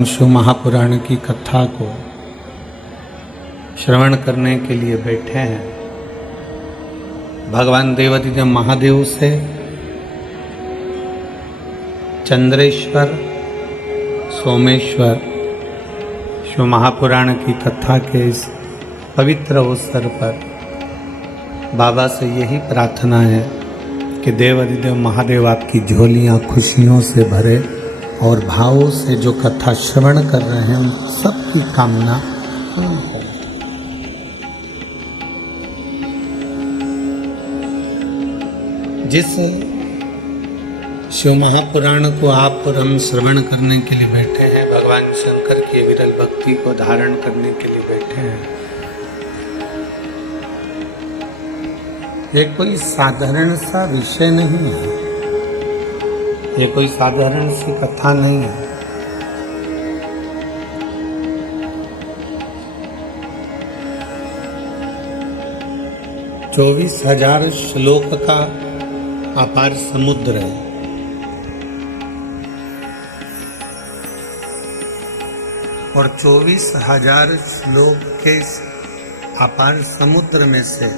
शिव महापुराण की कथा को श्रवण करने के लिए बैठे हैं। भगवान देवादिदेव महादेव से चंद्रेश्वर सोमेश्वर शिव महापुराण की कथा के इस पवित्र अवसर पर बाबा से यही प्रार्थना है कि देवादिदेव महादेव आपकी झोलियां खुशियों से भरे और भावों से जो कथा श्रवण कर रहे हैं उन सबकी कामना पूर्ण करें। जिस शिव महापुराण को आप और हम श्रवण करने के लिए बैठे हैं, भगवान शंकर की विरल भक्ति को धारण करने के लिए बैठे हैं, ये कोई साधारण सा विषय नहीं है, ये कोई साधारण सी कथा नहीं है। चौबीस 24,000 श्लोक का अपार समुद्र है और 24,000 श्लोक के अपार समुद्र में से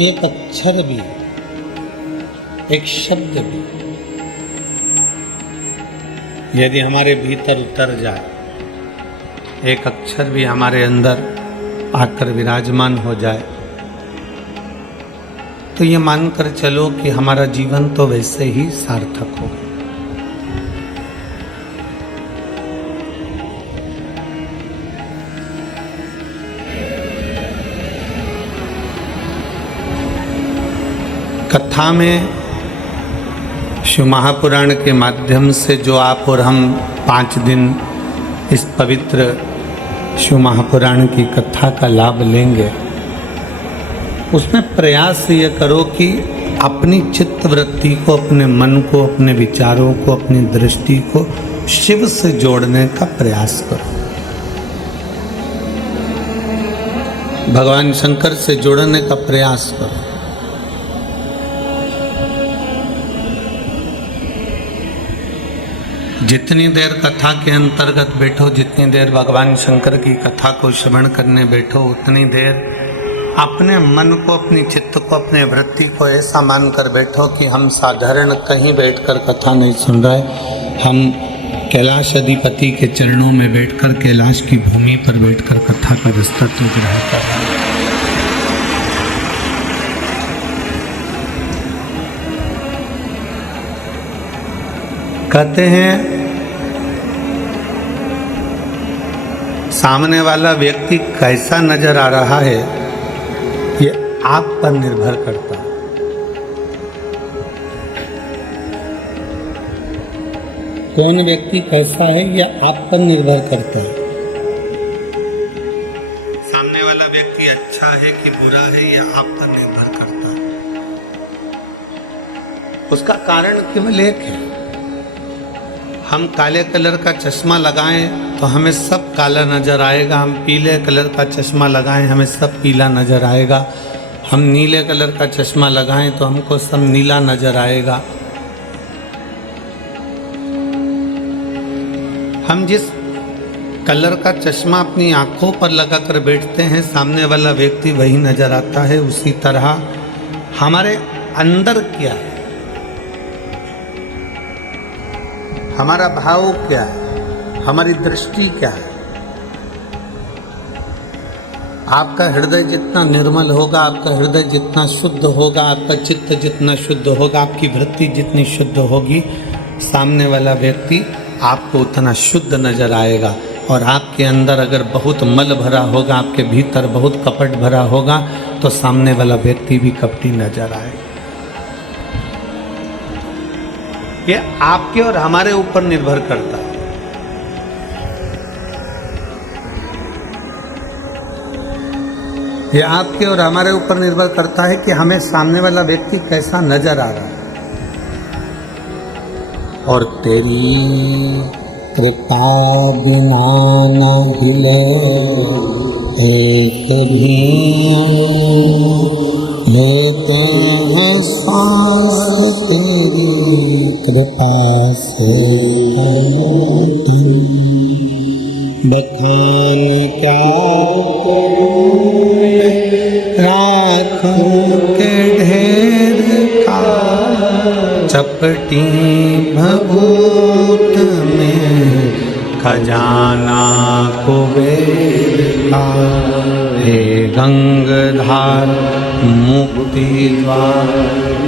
एक अक्षर भी, एक शब्द भी यदि हमारे भीतर उतर जाए, एक अक्षर भी हमारे अंदर आकर विराजमान हो जाए, तो ये मानकर चलो कि हमारा जीवन तो वैसे ही सार्थक होगा। कथा में शिव महापुराण के माध्यम से जो आप और हम 5 दिन इस पवित्र शिव महापुराण की कथा का लाभ लेंगे, उसमें प्रयास ये करो कि अपनी चित्त वृत्ति को, अपने मन को, अपने विचारों को, अपनी दृष्टि को शिव से जोड़ने का प्रयास करो। भगवान शंकर से जोड़ने का प्रयास करो। जितनी देर कथा के अंतर्गत बैठो, जितनी देर भगवान शंकर की कथा को श्रवण करने बैठो, उतनी देर अपने मन को, अपनी चित्त को, अपने वृत्ति को ऐसा मानकर बैठो कि हम साधारण कहीं बैठकर कथा नहीं सुन रहे, हम कैलाश अधिपति के चरणों में बैठकर, कैलाश की भूमि पर बैठकर कथा का रसतत्व ग्रहण कर रहे हैं। कहते हैं सामने वाला व्यक्ति कैसा नजर आ रहा है ये आप पर निर्भर करता है। कौन व्यक्ति कैसा है यह आप पर निर्भर करता है। सामने वाला व्यक्ति अच्छा है कि बुरा है यह आप पर निर्भर करता है। उसका कारण केवल एक है, हम काले कलर का चश्मा लगाएं तो हमें सब काला नज़र आएगा, हम पीले कलर का चश्मा लगाएं हमें सब पीला नज़र आएगा, हम नीले कलर का चश्मा लगाएं तो हमको सब नीला नज़र आएगा। हम जिस कलर का चश्मा अपनी आँखों पर लगाकर बैठते हैं, सामने वाला व्यक्ति वही नज़र आता है। उसी तरह हमारे अंदर क्या है, हमारा भाव क्या है, हमारी दृष्टि क्या है। आपका हृदय जितना निर्मल होगा, आपका हृदय जितना शुद्ध होगा, आपका चित्त जितना शुद्ध होगा, आपकी वृत्ति जितनी शुद्ध होगी, सामने वाला व्यक्ति आपको उतना शुद्ध नजर आएगा। और आपके अंदर अगर बहुत मल भरा होगा, आपके भीतर बहुत कपट भरा होगा, तो सामने वाला व्यक्ति भी कपटी नजर आएगा। ये आपके और हमारे ऊपर निर्भर करता है। ये आपके और हमारे ऊपर निर्भर करता है कि हमें सामने वाला व्यक्ति कैसा नजर आ रहा है। और तेरी कृपा बिना न हिले एक भी लेते हैं सांस तेरी कृपा से बखान क्या राखों के ढेर का चपटी भभूत में खजाना कुबेर का हे गंगाधार मुक्ति द्वार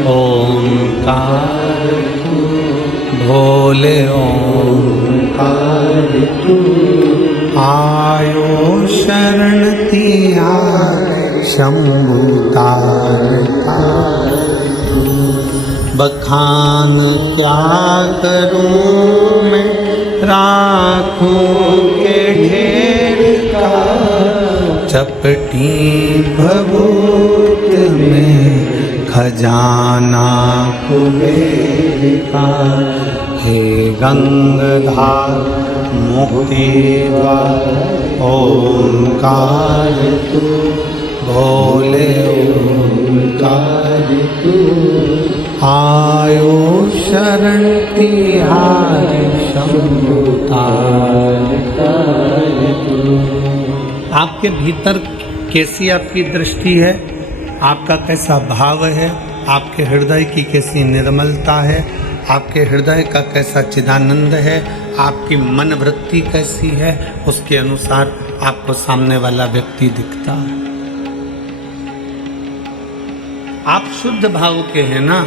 ओंकार भोले ओंकार आयो शरण तिया शंभुतार बखान क्या करूं मैं राखूं के ढेर का चपटी भभूत में खजाना कुबेर का हे गंगाधार मुक्ति द्वार ओंकार तू भोले ओंकार तू आयो शरण तिहारी शंभुतार आपके भीतर कैसी आपकी दृष्टि है, आपका कैसा भाव है, आपके हृदय की कैसी निर्मलता है, आपके हृदय का कैसा चिदानंद है, आपकी मन वृत्ति कैसी है, उसके अनुसार आपको सामने वाला व्यक्ति दिखता है। आप शुद्ध भाव के हैं ना,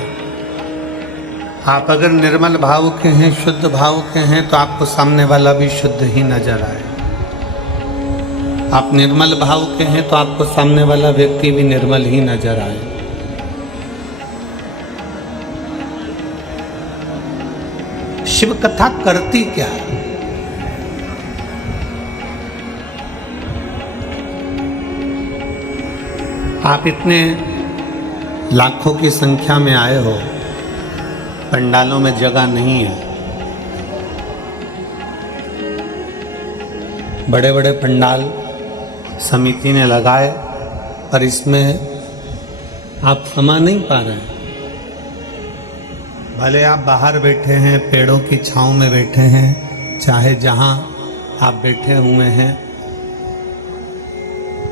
आप अगर निर्मल भाव के हैं, शुद्ध भाव के हैं, तो आपको सामने वाला भी शुद्ध ही नजर आए। आप निर्मल भाव के हैं तो आपको सामने वाला व्यक्ति भी निर्मल ही नजर आए। शिव कथा करती क्या है? आप इतने लाखों की संख्या में आए हो, पंडालों में जगह नहीं है, बड़े बड़े पंडाल समिति ने लगाए, पर इसमें आप समा नहीं पा रहे हैं। भले आप बाहर बैठे हैं, पेड़ों की छांव में बैठे हैं, चाहे जहां आप बैठे हुए हैं,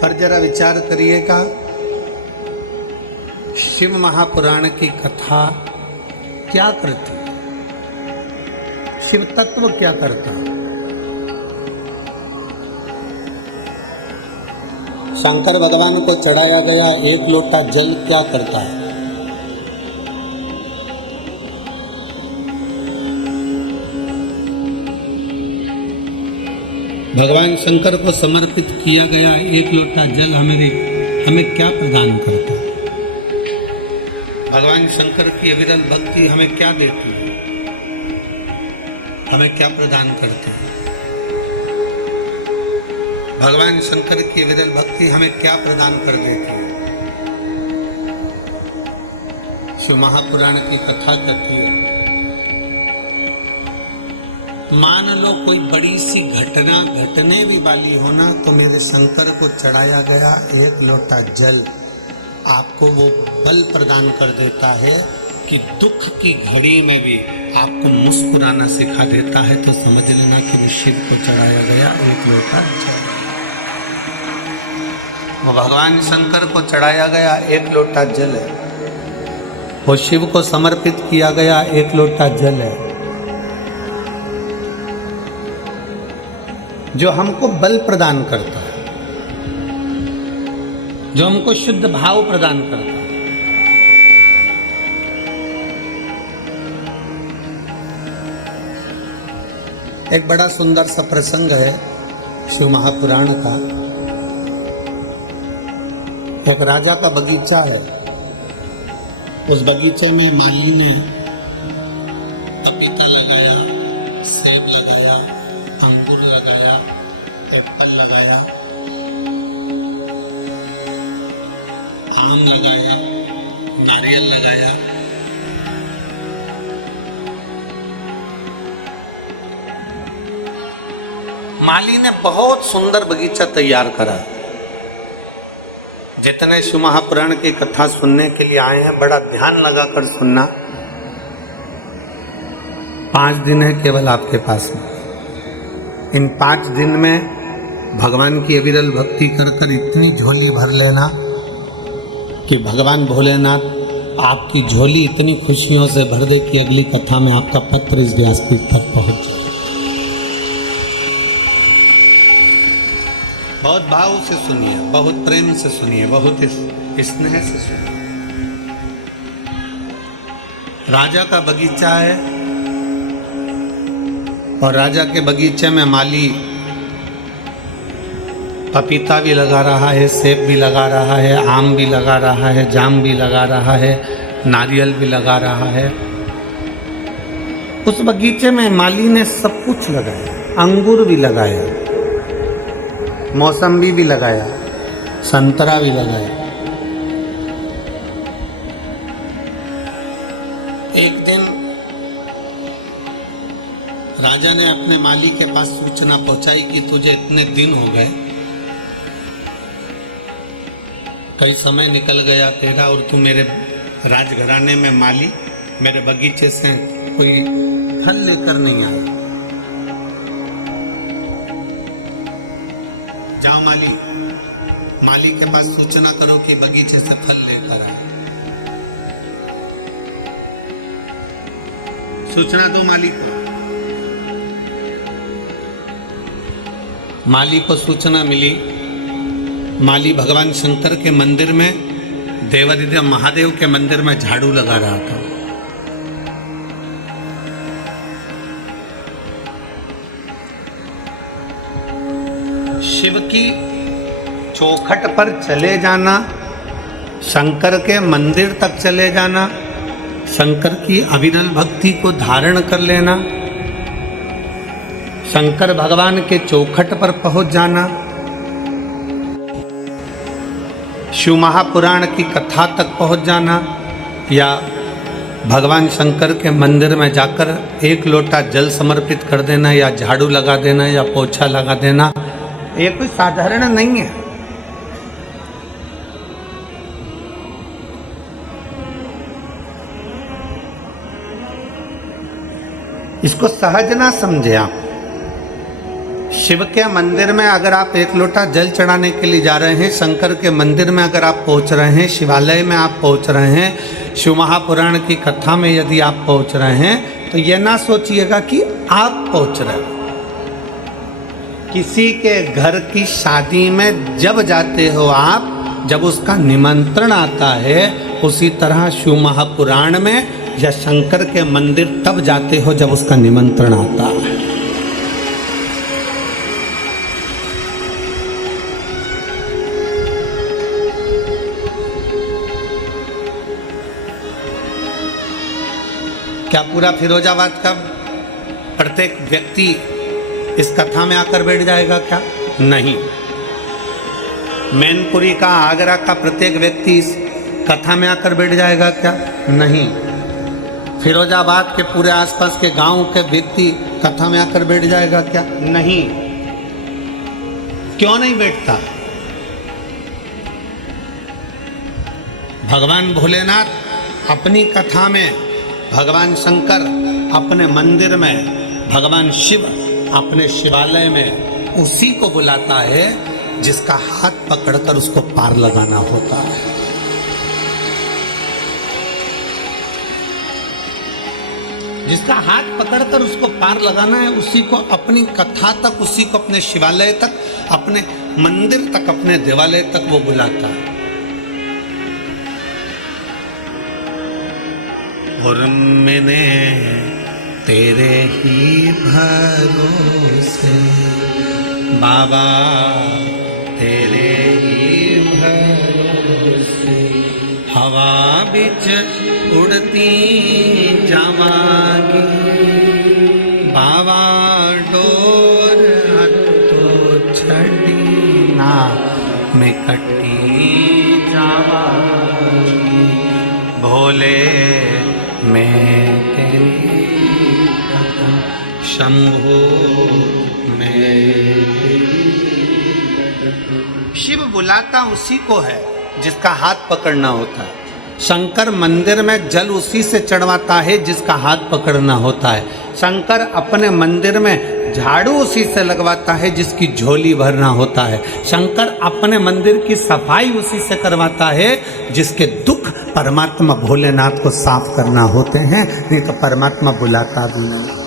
पर जरा विचार करिएगा, शिव महापुराण की कथा क्या करती है, शिव तत्व क्या करता है। शंकर भगवान को चढ़ाया गया एक लोटा जल क्या करता है? भगवान शंकर को समर्पित किया गया एक लोटा जल हमें क्या प्रदान करता है? भगवान शंकर की अविरल भक्ति हमें क्या देती है, हमें क्या प्रदान करती है? भगवान शंकर की विरल भक्ति हमें क्या प्रदान कर देती है? शिव महापुराण की कथा कहती है, मान लो कोई बड़ी सी घटना घटने भी वाली हो ना, तो मेरे शंकर को चढ़ाया गया एक लोटा जल आपको वो बल प्रदान कर देता है कि दुख की घड़ी में भी आपको मुस्कुराना सिखा देता है। तो समझ लेना कि शिव को चढ़ाया गया एक लोटा जल, वो भगवान शंकर को चढ़ाया गया एक लोटा जल है, वो शिव को समर्पित किया गया एक लोटा जल है, जो हमको बल प्रदान करता है, जो हमको शुद्ध भाव प्रदान करता है। एक बड़ा सुंदर सा प्रसंग है शिव महापुराण का। एक राजा का बगीचा है, उस बगीचे में माली ने पपीता लगाया, सेब लगाया, अंगूर लगाया, एप्पल लगाया, आम लगाया, नारियल लगाया। माली ने बहुत सुंदर बगीचा तैयार करा। जितने शिव महापुराण की कथा सुनने के लिए आए हैं बड़ा ध्यान लगाकर सुनना। 5 दिन है केवल आपके पास में। इन 5 दिन में भगवान की अविरल भक्ति कर कर इतनी झोली भर लेना कि भगवान भोलेनाथ आपकी झोली इतनी खुशियों से भर दे कि अगली कथा में आपका पत्र इस व्यासपीठ तक पहुंच जाए। बहुत भाव से सुनिए, बहुत प्रेम से सुनिए, बहुत स्नेह से सुनिए। राजा का बगीचा है और राजा के बगीचे में माली पपीता भी लगा रहा है, सेब भी लगा रहा है, आम भी लगा रहा है, जाम भी लगा रहा है, नारियल भी लगा रहा है। उस बगीचे में माली ने सब कुछ लगाया, अंगूर भी लगाया, मौसम्बी भी लगाया, संतरा भी लगाया। एक दिन राजा ने अपने माली के पास सूचना पहुंचाई कि तुझे इतने दिन हो गए, कई समय निकल गया तेरा और तू मेरे राजघराने में माली मेरे बगीचे से कोई फल लेकर नहीं आया। जाओ माली के पास सूचना करो कि बगीचे से फल लेकर आए। सूचना दो माली को। माली को सूचना मिली। माली भगवान शंकर के मंदिर में, देवादिदेव महादेव के मंदिर में झाड़ू लगा रहा था। शिव की चौखट पर चले जाना, शंकर के मंदिर तक चले जाना, शंकर की अविरल भक्ति को धारण कर लेना, शंकर भगवान के चौखट पर पहुंच जाना, शिव महापुराण की कथा तक पहुंच जाना, या भगवान शंकर के मंदिर में जाकर 1 लोटा जल समर्पित कर देना, या झाड़ू लगा देना, या पोछा लगा देना, ये कोई साधारण नहीं है। इसको सहज ना समझे आप। शिव के मंदिर में अगर आप 1 लोटा जल चढ़ाने के लिए जा रहे हैं, शंकर के मंदिर में अगर आप पहुंच रहे हैं, शिवालय में आप पहुंच रहे हैं, शिव महापुराण की कथा में यदि आप पहुंच रहे हैं, तो यह ना सोचिएगा कि आप पहुंच रहे हैं। किसी के घर की शादी में जब जाते हो आप, जब उसका निमंत्रण आता है, उसी तरह शिव महापुराण में या शंकर के मंदिर तब जाते हो जब उसका निमंत्रण आता है। क्या पूरा फिरोजाबाद का प्रत्येक व्यक्ति इस कथा में आकर बैठ जाएगा क्या? नहीं। मैनपुरी का, आगरा का प्रत्येक व्यक्ति इस कथा में आकर बैठ जाएगा क्या? नहीं। फिरोजाबाद के पूरे आसपास के गांव के व्यक्ति कथा में आकर बैठ जाएगा क्या? नहीं। क्यों नहीं बैठता? भगवान भोलेनाथ अपनी कथा में, भगवान शंकर अपने मंदिर में, भगवान शिव अपने शिवालय में उसी को बुलाता है जिसका हाथ पकड़कर उसको पार लगाना होता है। जिसका हाथ पकड़कर उसको पार लगाना है, उसी को अपनी कथा तक, उसी को अपने शिवालय तक, अपने मंदिर तक, अपने देवालय तक वो बुलाता है। और मैंने तेरे ही भरोसे बाबा, तेरे ही भरोसे हवा बिच उड़ती जावांगी बाबा, डोर हथों छड़ी ना मैं कटी जावांगी भोले, मैं तेरी शंभो में। शिव बुलाता उसी को है जिसका हाथ पकड़ना होता है। शंकर मंदिर में जल उसी से चढ़वाता है जिसका हाथ पकड़ना होता है। शंकर अपने मंदिर में झाड़ू उसी से लगवाता है जिसकी झोली भरना होता है। शंकर अपने मंदिर की सफाई उसी से करवाता है जिसके दुख परमात्मा भोलेनाथ को साफ करना होते हैं, नहीं तो परमात्मा बुलाता भी नहीं।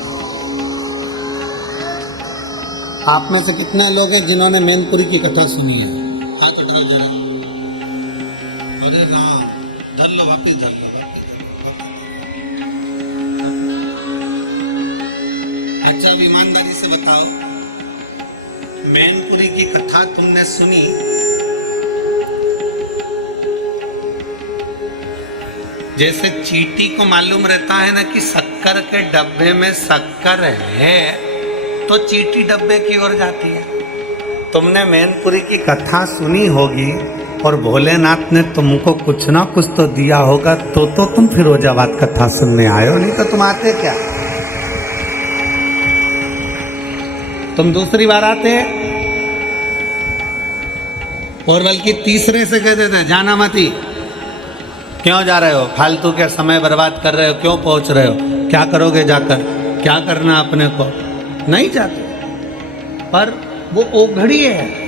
आप में से कितने लोग हैं जिन्होंने मैनपुरी की कथा सुनी है? हाथ उठाओ जरा। अरे राम, धर लो, वापिस धर लो, वापिस धर लो। अच्छा, अब ईमानदारी से बताओ, मैनपुरी की कथा तुमने सुनी? जैसे चींटी को मालूम रहता है ना कि शक्कर के डब्बे में शक्कर है, तो चींटी डब्बे की ओर जाती है। तुमने मैनपुरी की कथा सुनी होगी और भोलेनाथ ने तुमको कुछ ना कुछ तो दिया होगा, तो तुम फिरोजाबाद कथा सुनने आए हो, नहीं तो तुम आते क्या? तुम दूसरी बार आते और बल्कि तीसरे से कहते थे जाना मती, क्यों जा रहे हो, फालतू के समय बर्बाद कर रहे हो, क्यों पहुंच रहे हो, क्या करोगे जाकर, क्या करना अपने को, नहीं जाते। पर वो ओघड़ी है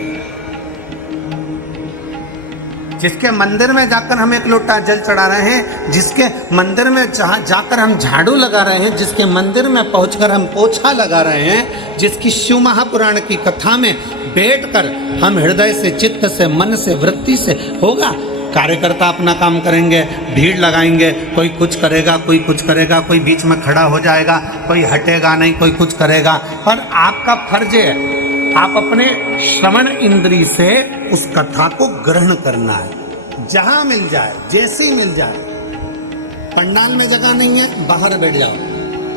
जिसके मंदिर में जाकर हम एक लोटा जल चढ़ा रहे हैं, जिसके मंदिर में जाकर हम झाड़ू लगा रहे हैं, जिसके मंदिर में पहुंचकर हम पोछा लगा रहे हैं, जिसकी शिव महापुराण की कथा में बैठकर हम हृदय से, चित्त से, मन से, वृत्ति से होगा। कार्यकर्ता अपना काम करेंगे, भीड़ लगाएंगे, कोई कुछ करेगा, कोई कुछ करेगा, कोई बीच में खड़ा हो जाएगा, कोई हटेगा नहीं, कोई कुछ करेगा। पर आपका फर्ज है, आप अपने श्रवण इंद्री से उस कथा को ग्रहण करना है, जहां मिल जाए, जैसे ही मिल जाए। पंडाल में जगह नहीं है, बाहर बैठ जाओ।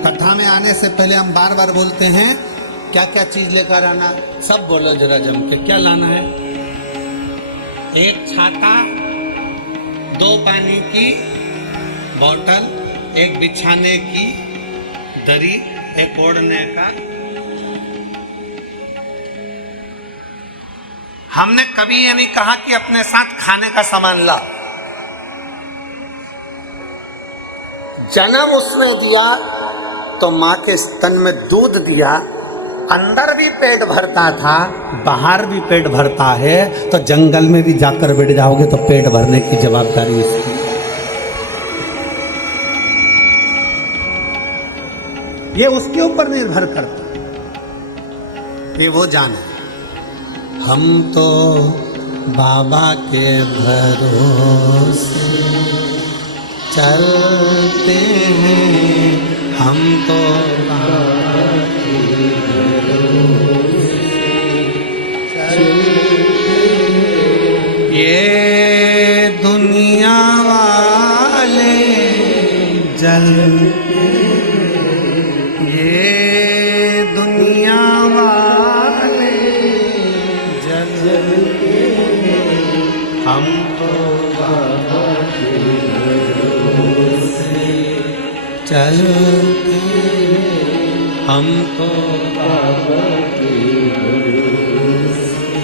कथा में आने से पहले हम बार बार बोलते हैं क्या क्या चीज लेकर आना, सब बोलो जरा जम के, क्या लाना है? एक छाता, 2 पानी की बोतल, एक बिछाने की दरी, एक ओढ़ने का। हमने कभी ये नहीं कहा कि अपने साथ खाने का सामान ला। जन्म उसने दिया तो मां के स्तन में दूध दिया, अंदर भी पेट भरता था, बाहर भी पेट भरता है, तो जंगल में भी जाकर बैठ जाओगे तो पेट भरने की जवाबदारी इसकी। ये उसके ऊपर निर्भर करता, ये वो जाने। हम तो बाबा के भरोसे चलते हैं, हम तो बाबा के भरोसे चलते हैं। ये दुनिया वाले जलते, ये दुनिया वाले जलते, हम तो बाबा के भरोसे चलते, हम तो बाबा के भरोसे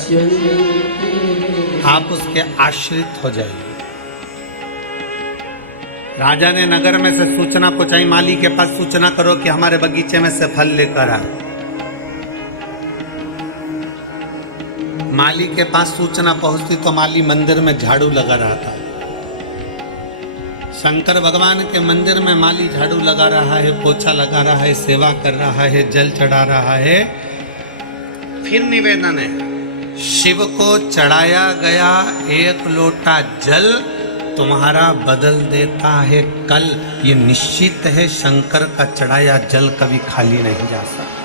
चलते। आप उसके आश्रित हो जाइए। राजा ने नगर में से सूचना पहुंचाई, माली के पास सूचना करो कि हमारे बगीचे में से फल लेकर आ। माली के पास सूचना पहुंचती तो माली मंदिर में झाड़ू लगा रहा था। शंकर भगवान के मंदिर में माली झाड़ू लगा रहा है, पोछा लगा रहा है, सेवा कर रहा है, जल चढ़ा रहा है। फिर निवेदन है, शिव को चढ़ाया गया 1 लोटा जल तुम्हारा बदल देता है कल। ये निश्चित है, शंकर का चढ़ाया जल कभी खाली नहीं जा सकता।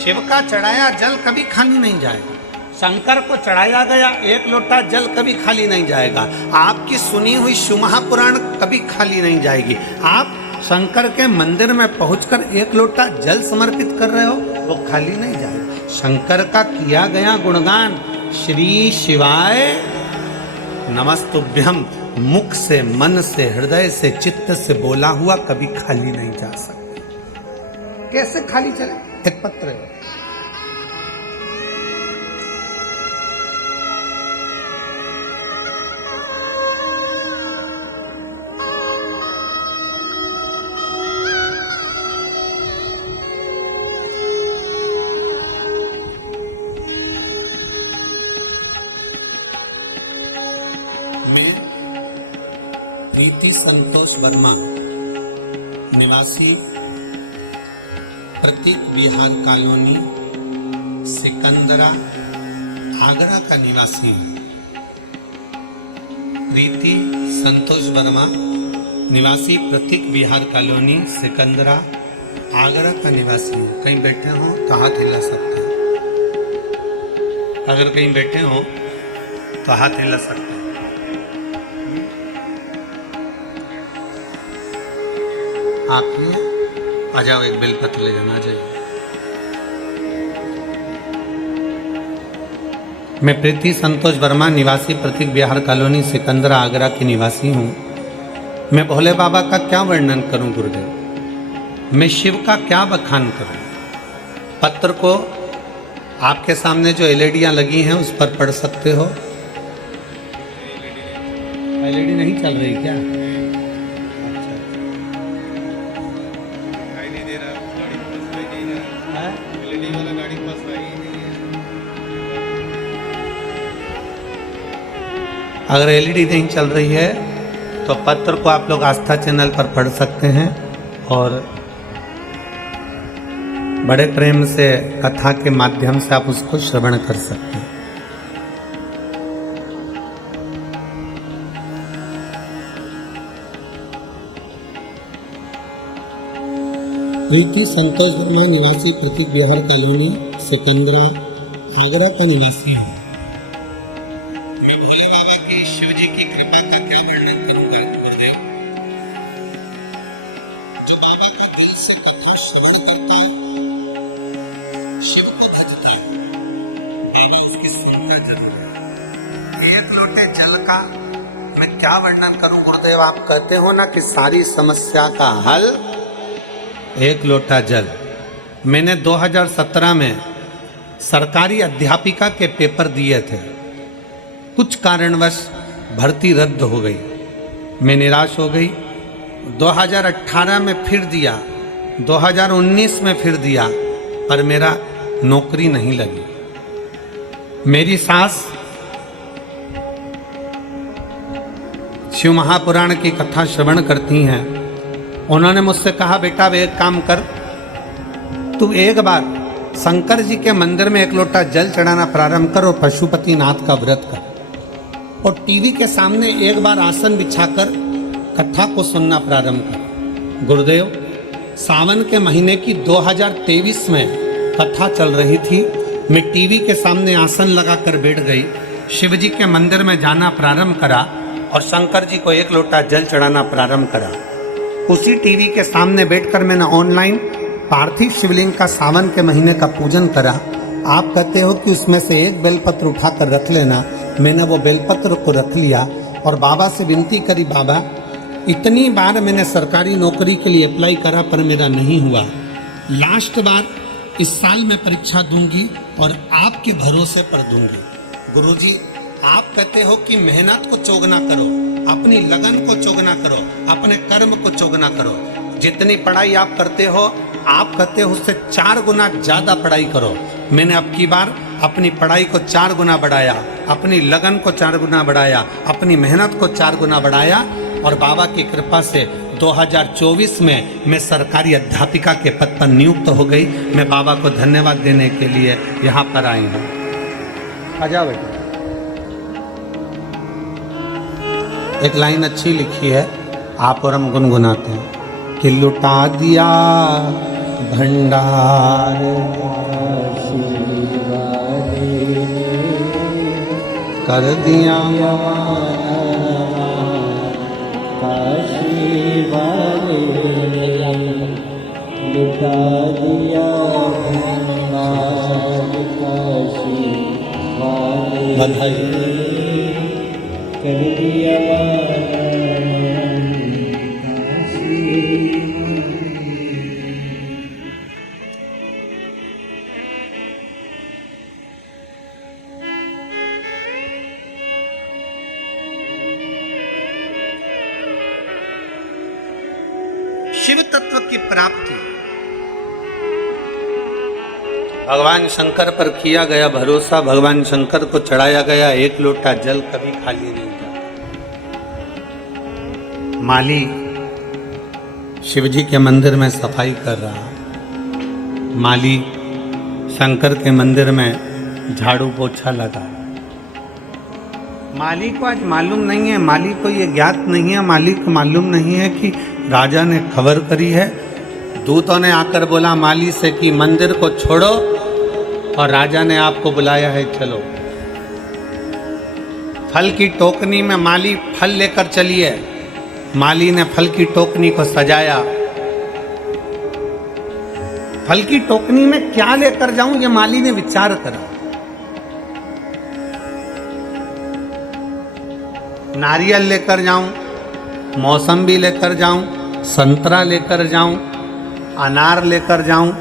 शिव का चढ़ाया जल कभी खाली नहीं जाएगा। शंकर को चढ़ाया गया 1 लोटा जल कभी खाली नहीं जाएगा। आपकी सुनी हुई शिव महापुराण कभी खाली नहीं जाएगी। आप शंकर के मंदिर में पहुंचकर 1 लोटा जल समर्पित कर रहे हो, वो खाली नहीं जाएगा। शंकर का किया गया गुणगान, श्री शिवाय नमस्तुभ्यम, मुख से, मन से, हृदय से, चित्त से बोला हुआ कभी खाली नहीं जा सकता। कैसे खाली चले? एक पत्र प्रीति संतोष वर्मा निवासी प्रतीक विहार कॉलोनी सिकंदरा आगरा का निवासी है। प्रीति संतोष वर्मा निवासी प्रतीक विहार कॉलोनी सिकंदरा आगरा का निवासी है। कहीं बैठे हो तो हाथ हिला सकते हैं। अगर कहीं बैठे हो तो हाथ हिला सकते हैं। आप ये आ जाओ, एक बेलपत्र ले जाना चाहिए। मैं प्रीति संतोष वर्मा निवासी प्रतीक विहार कॉलोनी सिकंदरा आगरा की निवासी हूँ। मैं भोले बाबा का क्या वर्णन करूं गुरुदेव, मैं शिव का क्या बखान करूं। पत्र को आपके सामने जो एलईडियां लगी हैं उस पर पढ़ सकते हो। एलईडी नहीं चल रही क्या? अगर एलईडी नहीं चल रही है तो पत्र को आप लोग आस्था चैनल पर पढ़ सकते हैं और बड़े प्रेम से कथा के माध्यम से आप उसको श्रवण कर सकते हैं। प्रीति संतोष वर्मा निवासी प्रतीक विहार कॉलोनी सिकंदरा आगरा का निवासी हूँ। मैं भोले बाबा की शिव जी की कृपा का क्या वर्णन करूंगा गुरुदेव। जो बाबा का दिल से कथा श्रवण करता है, शिव को भजता है, बाबा उसकी सुनता जरूर। एक लोटे जल का मैं क्या वर्णन करूं गुरुदेव। आप कहते हो ना कि सारी समस्या का हल एक लोटा जल। मैंने 2017 में सरकारी अध्यापिका के पेपर दिए थे। कुछ कारणवश भर्ती रद्द हो गई। मैं निराश हो गई। 2018 में फिर दिया, 2019 में फिर दिया, पर मेरा नौकरी नहीं लगी। मेरी सास शिव महापुराण की कथा श्रवण करती हैं। उन्होंने मुझसे कहा, बेटा वे एक काम कर, तू एक बार शंकर जी के मंदिर में एक लोटा जल चढ़ाना प्रारंभ कर और पशुपतिनाथ का व्रत कर और टीवी के सामने एक बार आसन बिछाकर कथा को सुनना प्रारंभ कर। गुरुदेव, सावन के महीने की 2023 में कथा चल रही थी। मैं टीवी के सामने आसन लगाकर बैठ गई, शिव जी के मंदिर में जाना प्रारंभ करा और शंकर जी को एक लोटा जल चढ़ाना प्रारंभ करा। उसी टीवी के सामने बैठकर मैंने ऑनलाइन पार्थिव शिवलिंग का सावन के महीने का पूजन करा। आप कहते हो कि उसमें से एक बेलपत्र उठाकर रख लेना। मैंने वो बेलपत्र को रख लिया और बाबा से विनती करी, बाबा इतनी बार मैंने सरकारी नौकरी के लिए अप्लाई करा पर मेरा नहीं हुआ। लास्ट बार इस साल मैं परीक्षा दूंगी और आपके भरोसे पर दूंगी। गुरुजी, आप कहते हो कि मेहनत को चौगना करो, अपनी लगन को चौगना करो, अपने कर्म को चौगना करो। जितनी पढ़ाई आप करते हो, आप कहते हो उससे 4 गुना ज्यादा पढ़ाई करो। मैंने अब की बार अपनी पढ़ाई को 4 गुना बढ़ाया, अपनी लगन को 4 गुना बढ़ाया, अपनी मेहनत को 4 गुना बढ़ाया और बाबा की कृपा से 2024 में मैं सरकारी अध्यापिका के पद पर नियुक्त हो गई। मैं बाबा को धन्यवाद देने के लिए यहाँ पर आई हूँ। आ जाओ बेटा। एक लाइन अच्छी लिखी है, आप और हम गुनगुनाते हैं कि लुटा दिया भंडार कर दिया लुटा दिया बधाई। कर दिया शिव तत्व की प्राप्ति भगवान शंकर पर किया गया भरोसा, भगवान शंकर को चढ़ाया गया एक लोटा जल कभी खाली नहीं जाता। माली शिवजी के मंदिर में सफाई कर रहा, माली शंकर के मंदिर में झाड़ू पोछा लगा। माली को आज मालूम नहीं है, माली को ये ज्ञात नहीं है, माली को मालूम नहीं है कि राजा ने खबर करी है। दूतों ने आकर बोला माली से कि मंदिर को छोड़ो और राजा ने आपको बुलाया है, चलो। फल की टोकनी में माली फल लेकर चलिए। माली ने फल की टोकनी को सजाया। फल की टोकनी में क्या लेकर जाऊं, ये माली ने विचार करा। नारियल लेकर जाऊं, मौसम्बी लेकर जाऊं, संतरा लेकर जाऊं, अनार लेकर जाऊं,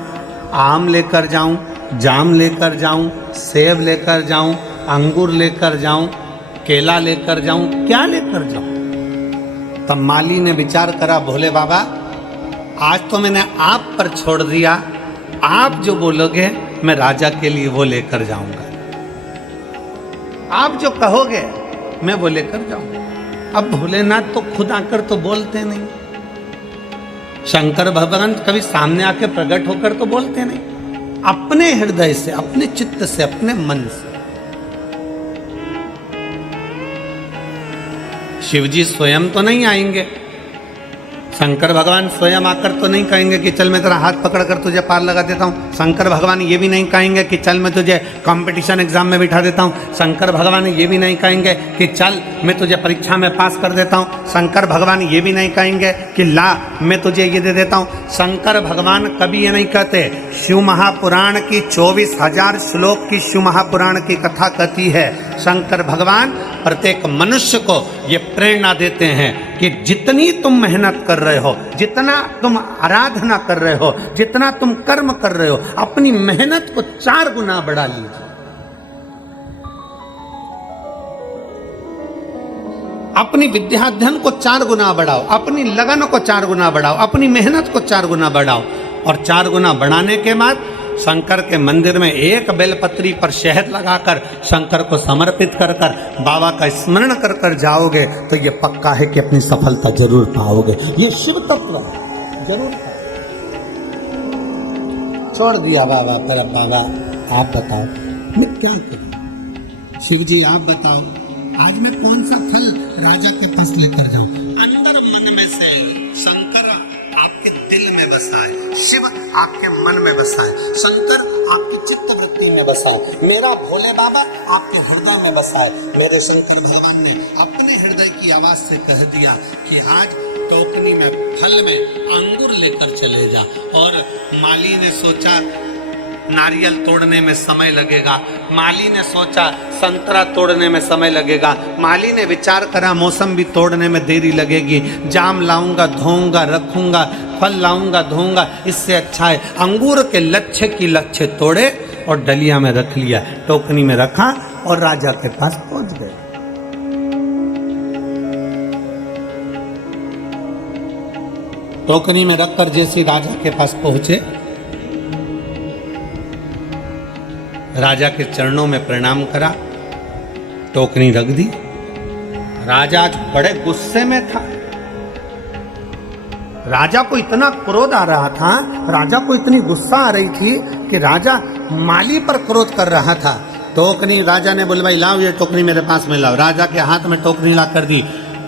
आम लेकर जाऊं, जाम लेकर जाऊं, सेब लेकर जाऊं, अंगूर लेकर जाऊं, केला लेकर जाऊं, क्या लेकर जाऊं? तब माली ने विचार करा, भोले बाबा आज तो मैंने आप पर छोड़ दिया, आप जो बोलोगे मैं राजा के लिए वो लेकर जाऊंगा, आप जो कहोगे मैं वो लेकर जाऊंगा। अब भोलेनाथ तो खुद आकर तो बोलते नहीं, शंकर भगवान कभी सामने आके प्रकट होकर तो बोलते नहीं, अपने हृदय से, अपने चित्त से, अपने मन से। शिवजी स्वयं तो नहीं आएंगे, शंकर भगवान स्वयं आकर तो नहीं कहेंगे कि चल मैं तेरा हाथ पकड़कर तुझे पार लगा देता हूँ। शंकर भगवान ये भी नहीं कहेंगे कि चल मैं तुझे कंपटीशन एग्जाम में बिठा देता हूँ। शंकर भगवान ये भी नहीं कहेंगे कि चल मैं तुझे परीक्षा में पास कर देता हूँ। शंकर भगवान ये भी नहीं कहेंगे कि ला मैं तुझे ये दे देता हूँ। शंकर भगवान कभी ये नहीं कहते। शिव महापुराण की 24,000 श्लोक की शिव महापुराण की कथा कहती है, शंकर भगवान प्रत्येक मनुष्य को ये प्रेरणा देते हैं कि जितनी तुम मेहनत कर रहे हो, जितना तुम आराधना कर रहे हो, जितना तुम कर्म कर रहे हो, अपनी मेहनत को 4 गुना बढ़ा लीजिए। अपनी विद्याध्ययन को 4 गुना बढ़ाओ, अपनी लगन को 4 गुना बढ़ाओ, अपनी मेहनत को 4 गुना बढ़ाओ। और 4 गुना बढ़ाने के बाद शंकर के मंदिर में एक बेलपत्री पर शहद लगाकर शंकर को समर्पित कर कर बाबा का स्मरण कर कर जाओगे तो ये पक्का है कि अपनी सफलता जरूर पाओगे। ये शिव तत्व है, जरूर छोड़ दिया बाबा पर। अब बाबा आप बताओ मैं क्या करूं? शिव जी आप बताओ आज मैं कौन सा फल राजा के पास लेकर जाऊं? अंदर मन में से शंकर आपके दिल में बसा है, शिव आपके मन में बसा है, शंकर आपकी चित्त वृत्ति में बसा है, मेरा भोले बाबा आपके हृदय में बसा है। मेरे शंकर भगवान ने अपने हृदय की आवाज से कह दिया कि आज टोकनी में फल में अंगूर लेकर चले जा। और माली ने सोचा नारियल तोड़ने में समय लगेगा, माली ने सोचा संतरा तोड़ने में समय लगेगा, माली ने विचार करा मौसम भी तोड़ने में देरी लगेगी, जाम लाऊंगा धोऊंगा रखूंगा, फल लाऊंगा धोऊंगा, इससे अच्छा है अंगूर के लच्छे की लच्छे तोड़े और डलिया में रख लिया, टोकनी में रखा और राजा के पास पहुंच गए। टोकनी में रखकर जैसे राजा के पास पहुंचे, राजा के चरणों में प्रणाम करा, टोकनी रख दी। राजा आज बड़े गुस्से में था, राजा को इतना क्रोध आ रहा था, राजा को इतनी गुस्सा आ रही थी कि राजा माली पर क्रोध कर रहा था। टोकनी राजा ने बोले भाई लाओ ये टोकनी मेरे पास में लाओ। राजा के हाथ में टोकनी ला कर दी,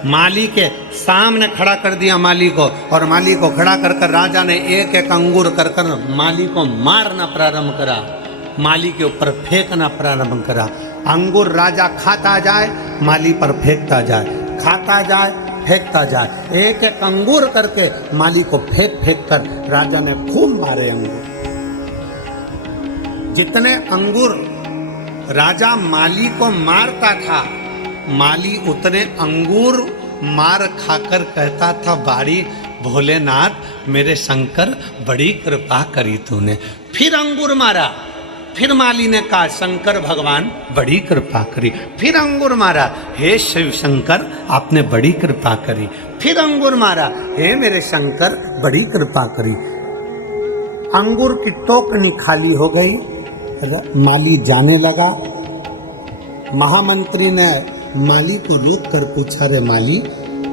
माली के सामने खड़ा कर दिया माली को, और माली को खड़ा कर कर राजा ने एक एक अंगूर कर कर माली को मारना प्रारंभ करा, माली के ऊपर फेंकना प्रारंभ करा। अंगूर राजा खाता जाए माली पर फेंकता जाए, खाता जाए फेंकता जाए, एक एक अंगूर करके माली को फेंक फेंक कर राजा ने खूब मारे अंगूर। जितने अंगूर राजा माली को मारता था, माली उतने अंगूर मार खाकर कहता था बाड़ी भोलेनाथ मेरे शंकर बड़ी कृपा करी तूने। फिर अंगूर मारा, फिर माली ने कहा शंकर भगवान बड़ी कृपा करी, फिर अंगूर मारा, हे शिव शंकर आपने बड़ी कृपा करी, फिर अंगूर मारा, हे मेरे शंकर बड़ी कृपा करी। अंगूर की टोकनी खाली हो गई, माली जाने लगा। महामंत्री ने माली को रोक कर पूछा, रे माली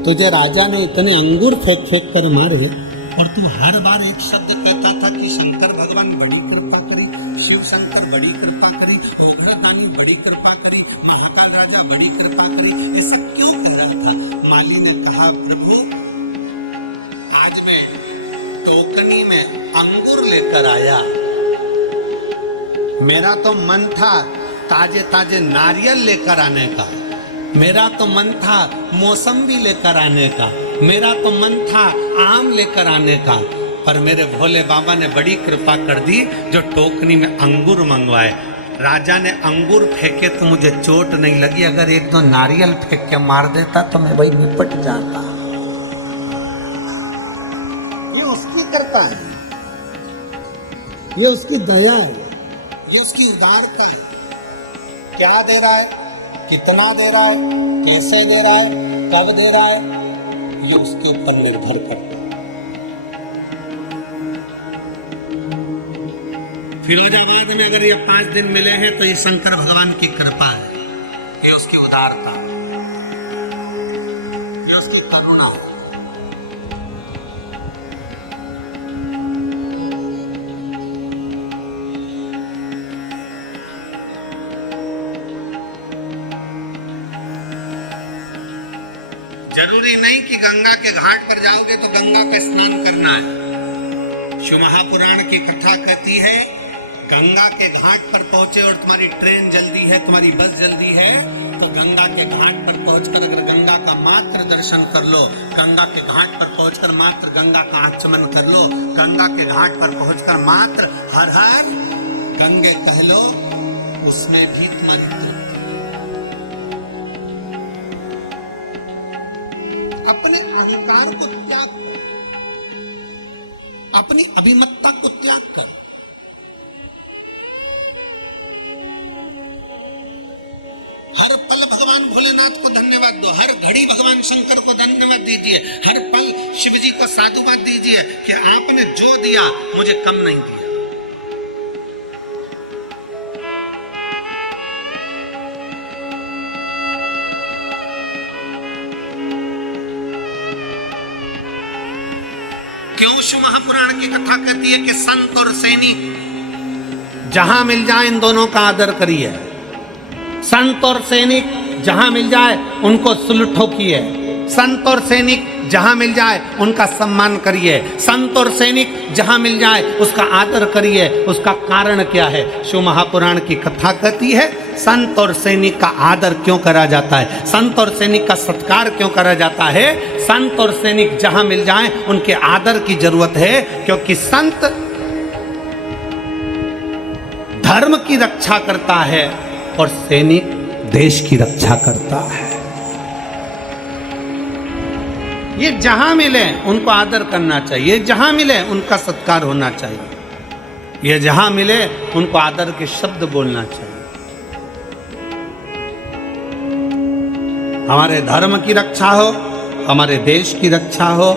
तुझे राजा ने इतने अंगूर फेंक फेंक कर मारे और तू हर बार एक शब्द कहता था कि शंकर भगवान बड़ी कृपा करी, शिव शंकर बड़ी कृपा करी, लखनदानी बड़ी कृपा करी, महाकाल राजा बड़ी कृपा करी। ये सब क्यों कह रहा था? माली ने कहा प्रभु आज मैं टोकनी में अंगूर लेकर आया, मेरा तो मन था ताजे ताजे नारियल लेकर आने का, मेरा तो मन था मौसम्बी लेकर आने का, मेरा तो मन था आम लेकर आने का, पर मेरे भोले बाबा ने बड़ी कृपा कर दी जो टोकनी में अंगूर मंगवाए। राजा ने अंगूर फेंके तो मुझे चोट नहीं लगी, अगर एक दो नारियल फेंक के मार देता तो मैं वही निपट जाता। ये उसकी कृपा है, ये उसकी दया है, ये उसकी उदारता है। क्या दे रहा है, कितना दे रहा है, कैसे दे रहा है, कब दे रहा है, ये उसके ऊपर निर्भर करता है। फिरोजाबाद में अगर ये 5 दिन मिले हैं तो ये शंकर भगवान की कृपा है, ये उसकी उदारता है, ये उसकी करुणा है। जरूरी नहीं कि गंगा के घाट पर जाओगे तो गंगा का स्नान करना है। शिव महापुराण की कथा कहती है गंगा के घाट पर पहुंचे और तुम्हारी ट्रेन जल्दी है, तुम्हारी बस जल्दी है, तो गंगा के घाट पर पहुंचकर अगर गंगा का मात्र दर्शन कर लो, गंगा के घाट पर पहुंचकर मात्र गंगा का आचमन कर लो, गंगा के घाट पर पहुंचकर मात्र हर हर गंगे कह लो, उसमें भी तुम्हारी अपने अहंकार को त्याग कर, अपनी अभिमतता को त्याग कर, हर पल भगवान भोलेनाथ को धन्यवाद दो, हर घड़ी भगवान शंकर को धन्यवाद दीजिए, हर पल शिव जी को साधुवाद दीजिए कि आपने जो दिया मुझे कम नहीं दिया। क्यों शिव महापुराण की कथा कहती है कि संत और सैनिक जहां मिल जाए इन दोनों का आदर करिए। संत और सैनिक जहां मिल जाए उनको सलूट ठोकिए, संत और सैनिक जहां मिल जाए उनका सम्मान करिए, संत और सैनिक जहां मिल जाए उसका आदर करिए। उसका कारण क्या है? शिव महापुराण की कथा कहती है संत और सैनिक का आदर क्यों करा जाता है, संत और सैनिक का सत्कार क्यों करा जाता है। संत और सैनिक जहां मिल जाए उनके आदर की जरूरत है, क्योंकि संत धर्म की रक्षा करता है और सैनिक देश की रक्षा करता है। ये जहां मिले उनको आदर करना चाहिए, जहां मिले उनका सत्कार होना चाहिए, ये जहां मिले उनको आदर के शब्द बोलना चाहिए। हमारे धर्म की रक्षा हो, हमारे देश की रक्षा हो,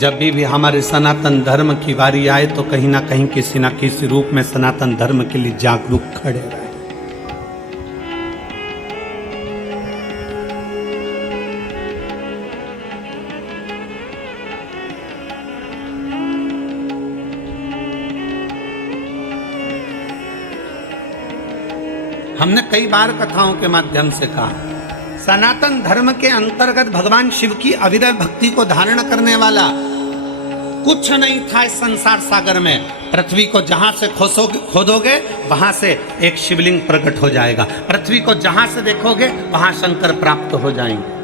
जब भी हमारे सनातन धर्म की बारी आए तो कहीं ना कहीं किसी ना किसी रूप में सनातन धर्म के लिए जागरूक खड़े रहे। हमने कई बार कथाओं के माध्यम से कहा सनातन धर्म के अंतर्गत भगवान शिव की अविरल भक्ति को धारण करने वाला कुछ नहीं था इस संसार सागर में। पृथ्वी को जहां से खोदोगे वहां से एक शिवलिंग प्रकट हो जाएगा, पृथ्वी को जहां से देखोगे वहां शंकर प्राप्त हो जाएंगे।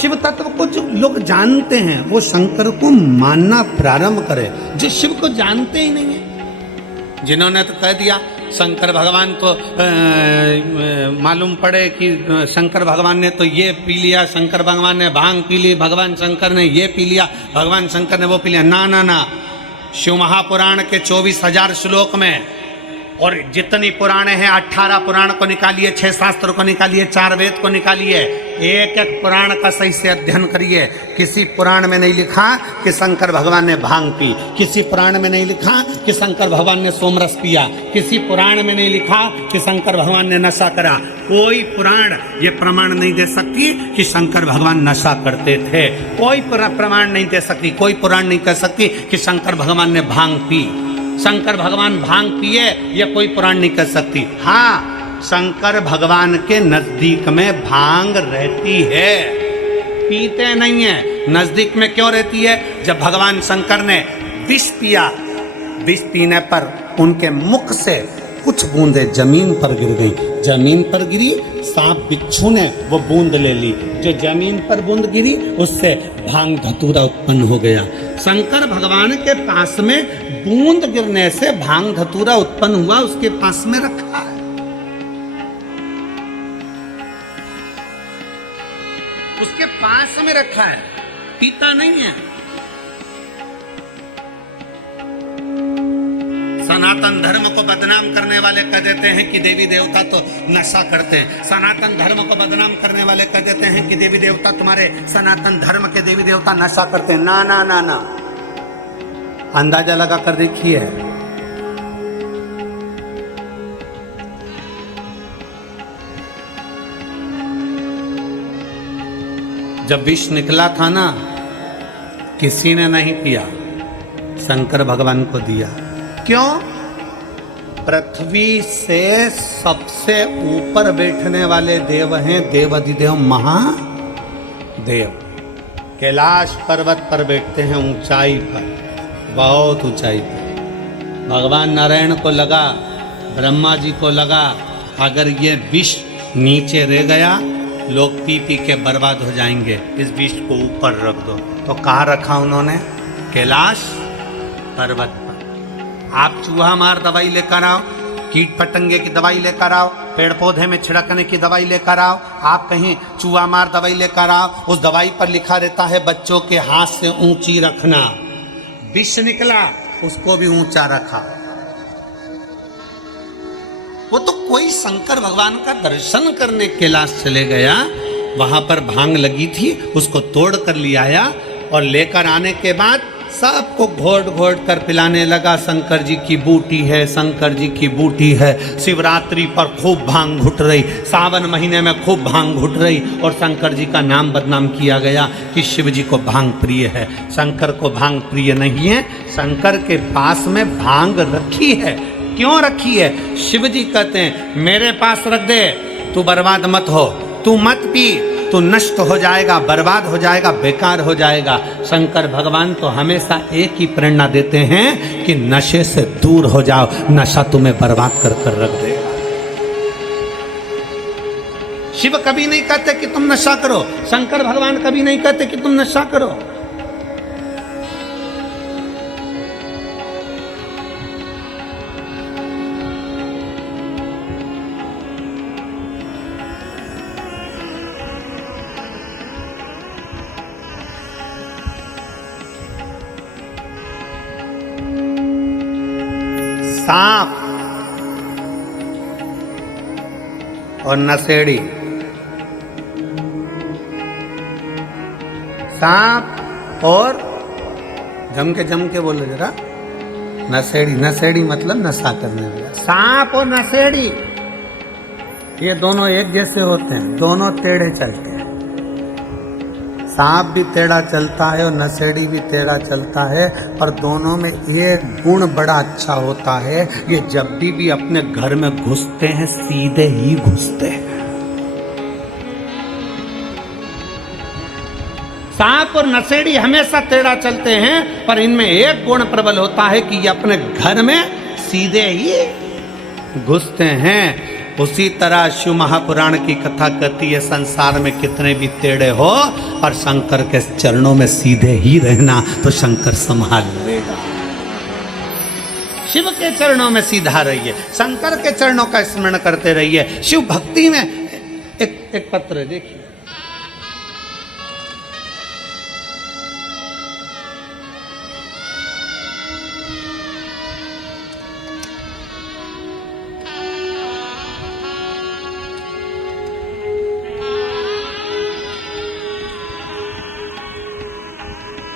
शिव तत्व को जो लोग जानते हैं वो शंकर को मानना प्रारंभ करें। जो शिव को जानते ही नहीं है, जिन्होंने तो कह दिया शंकर भगवान को मालूम पड़े कि शंकर भगवान ने तो ये पी लिया, शंकर भगवान ने भांग पी ली, भगवान शंकर ने ये पी लिया, भगवान शंकर ने वो पी लिया। ना ना ना, शिव महापुराण के 24,000 श्लोक में और जितनी पुराणे हैं 18 पुराण को निकालिए, 6 शास्त्र को निकालिए, 4 वेद को निकालिए, एक एक पुराण का सही से अध्ययन करिए। किसी पुराण में नहीं लिखा कि शंकर भगवान ने भांग पी, किसी पुराण में नहीं लिखा कि शंकर भगवान ने सोमरस पिया, किसी पुराण में नहीं लिखा कि शंकर भगवान ने नशा करा। कोई पुराण ये प्रमाण नहीं दे सकती कि शंकर भगवान नशा करते थे। कोई प्रमाण नहीं दे सकती, कोई पुराण नहीं कह सकती कि शंकर भगवान ने भांग पी, शंकर भगवान भांग पिए, यह कोई पुराण नहीं कर सकती। हाँ, शंकर भगवान के नजदीक में भांग रहती है, पीते नहीं है। नजदीक में क्यों रहती है? जब भगवान शंकर ने विष पिया, विष पीने पर उनके मुख से कुछ बूंदे जमीन पर गिर गई। जमीन पर गिरी, सांप बिच्छू ने वो बूंद ले ली, जो जमीन पर बूंद गिरी उससे भांग धतूरा उत्पन्न हो गया। शंकर भगवान के पास में बूंद गिरने से भांग धतूरा उत्पन्न हुआ, उसके पास में रखा है। उसके पास में रखा है, पीता नहीं है। सनातन धर्म को बदनाम करने वाले कह देते हैं कि देवी देवता तो नशा करते हैं। सनातन धर्म को बदनाम करने वाले कह देते हैं कि देवी देवता, तुम्हारे सनातन धर्म के देवी देवता नशा करते हैं। ना ना ना ना, अंदाजा लगा कर देखिए। जब विष निकला था ना, किसी ने नहीं पिया, शंकर भगवान को दिया। क्यों? पृथ्वी से सबसे ऊपर बैठने वाले देव हैं देवाधिदेव महादेव। कैलाश पर्वत पर बैठते हैं, ऊंचाई पर, बहुत ऊंचाई पर। भगवान नारायण को लगा, ब्रह्मा जी को लगा, अगर ये विष नीचे रह गया लोग पी पी के बर्बाद हो जाएंगे, इस विष को ऊपर रख दो। तो कहाँ रखा उन्होंने? कैलाश पर्वत पर। आप चूहा मार दवाई लेकर आओ, कीट पतंगे की दवाई लेकर आओ, पेड़ पौधे में छिड़कने की दवाई लेकर आओ, आप कहीं चूहा मार दवाई लेकर आओ, उस दवाई पर लिखा रहता है बच्चों के हाथ से ऊंची रखना। विष निकला, उसको भी ऊंचा रखा। वो तो कोई शंकर भगवान का दर्शन करने कैलाश चले गया, वहां पर भांग लगी थी, उसको तोड़ कर ले आया और लेकर आने के बाद सबको घोट घोट कर पिलाने लगा। शंकर जी की बूटी है, शंकर जी की बूटी है। शिवरात्रि पर खूब भांग घुट रही, सावन महीने में खूब भांग घुट रही, और शंकर जी का नाम बदनाम किया गया कि शिव जी को भांग प्रिय है। शंकर को भांग प्रिय नहीं है। शंकर के पास में भांग रखी है। क्यों रखी है? शिव जी कहते हैं मेरे पास रख दे, तू बर्बाद मत हो, तू मत पी, तो नष्ट हो जाएगा, बर्बाद हो जाएगा, बेकार हो जाएगा। शंकर भगवान तो हमेशा एक ही प्रेरणा देते हैं कि नशे से दूर हो जाओ, नशा तुम्हें बर्बाद कर कर रख देगा। शिव कभी नहीं कहते कि तुम नशा करो, शंकर भगवान कभी नहीं कहते कि तुम नशा करो। सांप और नशेड़ी, सांप और जम के बोलो जरा, नशेड़ी। नशेड़ी मतलब नशा करने वाला। सांप और नशेड़ी ये दोनों एक जैसे होते हैं, दोनों टेढ़े चलते हैं। सांप भी टेढ़ा चलता है और नशेड़ी भी टेढ़ा चलता है, पर दोनों में एक गुण बड़ा अच्छा होता है, ये जब भी अपने घर में घुसते हैं सीधे ही घुसते हैं। सांप और नशेड़ी हमेशा टेढ़ा चलते हैं, पर इनमें एक गुण प्रबल होता है कि ये अपने घर में सीधे ही घुसते हैं। उसी तरह शिव महापुराण की कथा कहती है संसार में कितने भी टेढ़े हो और शंकर के चरणों में सीधे ही रहना, तो शंकर संभाल लेगा। शिव के चरणों में सीधा रहिए, शंकर के चरणों का स्मरण करते रहिए। शिव भक्ति में एक पत्र देखिए,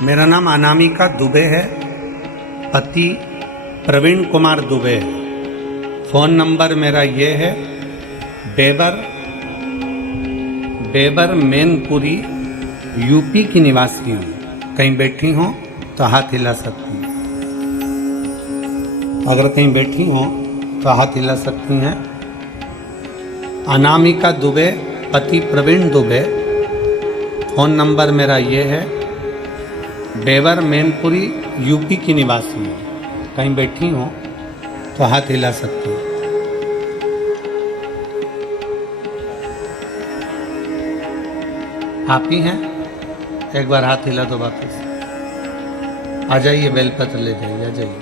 मेरा नाम अनामिका दुबे है, पति प्रवीण कुमार दुबे है। फ़ोन नंबर मेरा ये है बेबर मैनपुरी, यूपी की निवासी हूँ। कहीं बैठी हो तो हाथ हिला सकती हैं। अगर कहीं बैठी हो तो हाथ हिला सकती हैं। अनामिका दुबे, पति प्रवीण दुबे। फ़ोन नंबर मेरा ये है, बेबर मैनपुरी, यूपी की निवासी हूँ। कहीं बैठी हो तो हाथ हिला सकती हैं। आप ही हैं? एक बार हाथ हिला दो वापस। आ जाइए, बेलपत्र ले जाइए, आ जाइए।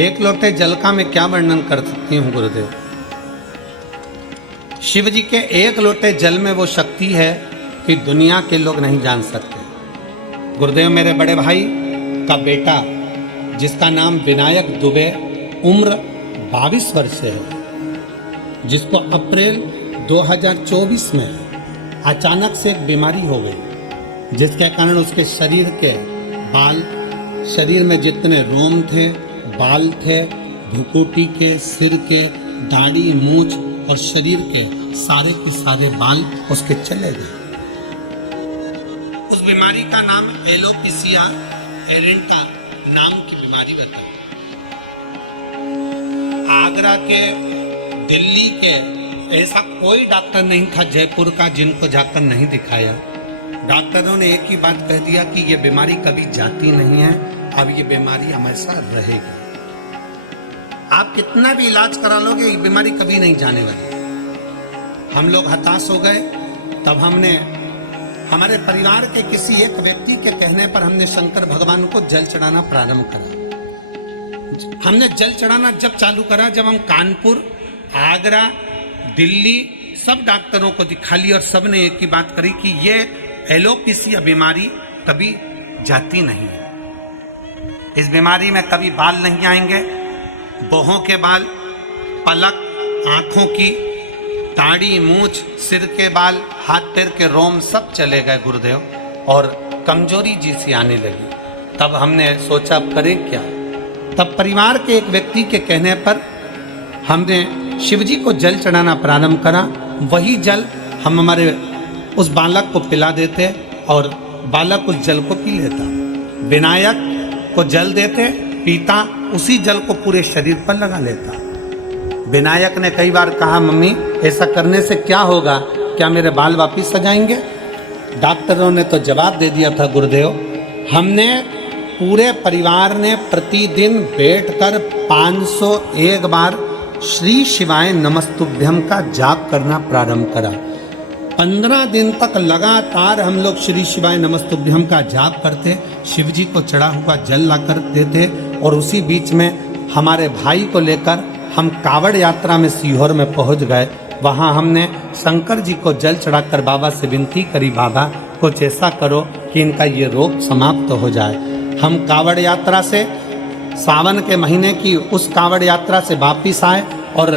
एक लोटे जल का मैं क्या वर्णन कर सकती हूँ गुरुदेव। शिव जी के एक लोटे जल में वो शक्ति है कि दुनिया के लोग नहीं जान सकते। गुरुदेव मेरे बड़े भाई का बेटा जिसका नाम विनायक दुबे, उम्र 22 वर्ष है, जिसको अप्रैल 2024 में अचानक से एक बीमारी हो गई, जिसके कारण उसके शरीर के बाल, शरीर में जितने रोम थे, बाल थे, भुकुटी के, सिर के, दाढ़ी, मूछ और शरीर के सारे बाल उसके चले गए। उस बीमारी का नाम एलोपेशिया एरेंटा नाम की बीमारी बताई। आगरा के, दिल्ली के ऐसा कोई डॉक्टर नहीं था जयपुर का जिनको जाकर नहीं दिखाया। डॉक्टरों ने एक ही बात कह दिया कि ये बीमारी कभी जाती नहीं है, अब ये बीमारी हमेशा रहेगी। आप कितना भी इलाज करा लोगे ये बीमारी कभी नहीं जाने वाली। हम लोग हताश हो गए। तब हमने हमारे परिवार के किसी एक व्यक्ति के कहने पर हमने शंकर भगवान को जल चढ़ाना प्रारंभ करा। हमने जल चढ़ाना जब चालू करा जब हम कानपुर, आगरा, दिल्ली सब डॉक्टरों को दिखा लिया और सब ने एक ही बात करी कि ये एलोपेशिया बीमारी कभी जाती नहीं है। इस बीमारी में कभी बाल नहीं आएंगे, बाहों के बाल, पलक, आंखों की, दाढ़ी, मूछ, सिर के बाल, हाथ पैर के रोम सब चले गए गुरुदेव, और कमजोरी जी सी आने लगी। तब हमने सोचा करें क्या। तब परिवार के एक व्यक्ति के कहने पर हमने शिवजी को जल चढ़ाना प्रारंभ करा। वही जल हम हमारे उस बालक को पिला देते और बालक उस जल को पी लेता। विनायक को जल देते, पीता, उसी जल को पूरे शरीर पर लगा लेता। विनायक ने कई बार कहा, मम्मी ऐसा करने से क्या होगा, क्या मेरे बाल वापिस आ जाएंगे? डॉक्टरों ने तो जवाब दे दिया था गुरुदेव, हमने पूरे परिवार ने प्रतिदिन बैठकर 501 बार श्री शिवाय नमस्तुभ्यम का जाप करना प्रारंभ करा। 15 दिन तक लगातार हम लोग श्री शिवाय नमस्तुभ्यम का जाप करते, शिव जी को चढ़ा हुआ जल ला कर देते, और उसी बीच में हमारे भाई को लेकर हम कावड़ यात्रा में सीहोर में पहुंच गए। वहां हमने शंकर जी को जल चढ़ाकर बाबा से विनती करी, बाबा कुछ ऐसा करो कि इनका ये रोग समाप्त हो जाए। हम कावड़ यात्रा से, सावन के महीने की उस कावड़ यात्रा से वापिस आए और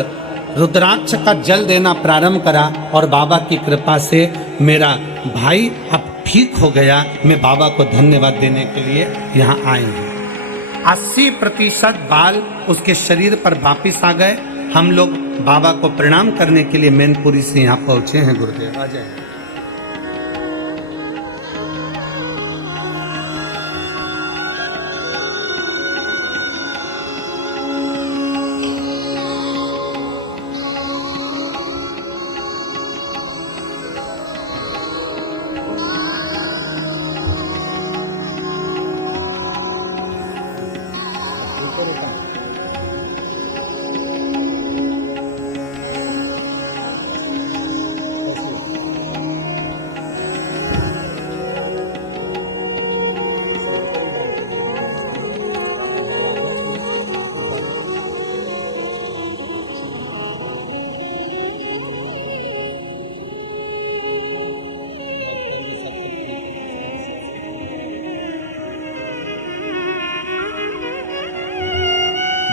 रुद्राक्ष का जल देना प्रारंभ करा, और बाबा की कृपा से मेरा भाई अब ठीक हो गया। मैं बाबा को धन्यवाद देने के लिए यहाँ आए हूँ। 80% बाल उसके शरीर पर वापिस आ गए। हम लोग बाबा को प्रणाम करने के लिए मैनपुरी से यहाँ पहुँचे हैं गुरुदेव। आ जाए।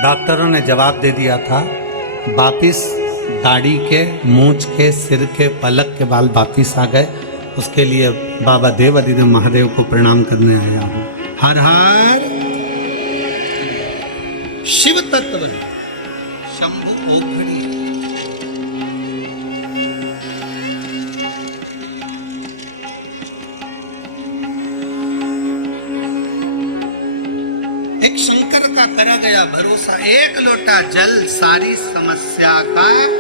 डॉक्टरों ने जवाब दे दिया था, वापिस दाढ़ी के, मूंछ के, सिर के, पलक के बाल वापिस आ गए, उसके लिए बाबा देव अधिदेव महादेव को प्रणाम करने आया हूँ। हर हर शिव तत्व शंभु ओखड़ी। एक शंकर का करा गया भरोसा, एक लोटा जल सारी समस्या का हल।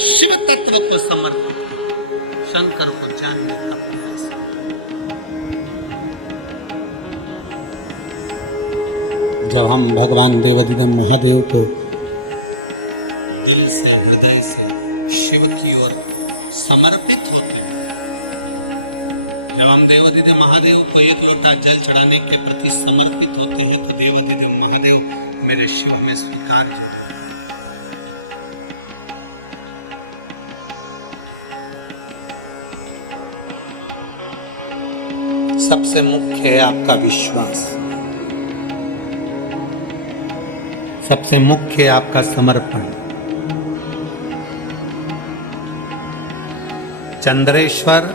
शिव तत्व को समर्पित शंकर को जानने का प्रयास। जब हम भगवान देवाधिदेव महादेव को दिल से हृदय से शिव की ओर समर्पित होते हैं, जब हम देवाधिदेव महादेव को एक लोटा जल चढ़ाने के प्रति समर्पित होते हैं, तो देवाधिदेव महादेव मेरे शिव में स्वीकार किया। सबसे मुख्य है आपका विश्वास, सबसे मुख्य है आपका समर्पण। चंद्रेश्वर,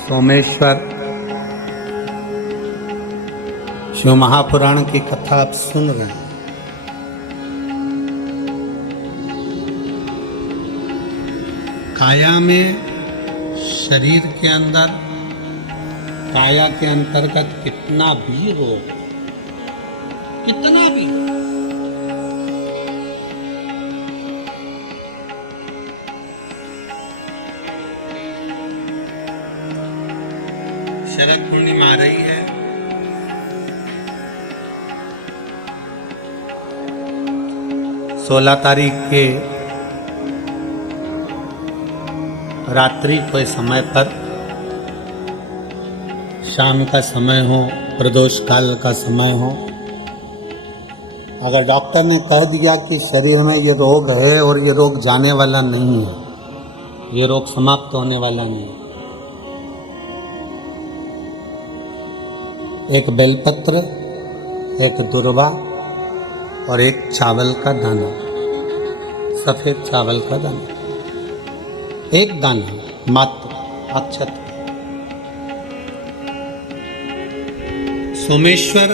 सोमेश्वर, शिव महापुराण की कथा आप सुन रहे हैं। काया में, शरीर के अंदर, काया के अंतर्गत कितना भी रोग, कितना भी, शरद पूर्णिमा आ रही है। सोलह तारीख के रात्रि के समय पर, शाम का समय हो, प्रदोष काल का समय हो, अगर डॉक्टर ने कह दिया कि शरीर में ये रोग है और ये रोग जाने वाला नहीं है, ये रोग समाप्त होने वाला नहीं है, एक बेलपत्र, एक दुर्वा और एक चावल का दाना, सफेद चावल का दाना, एक दाना मात्र, अक्षत। सोमेश्वर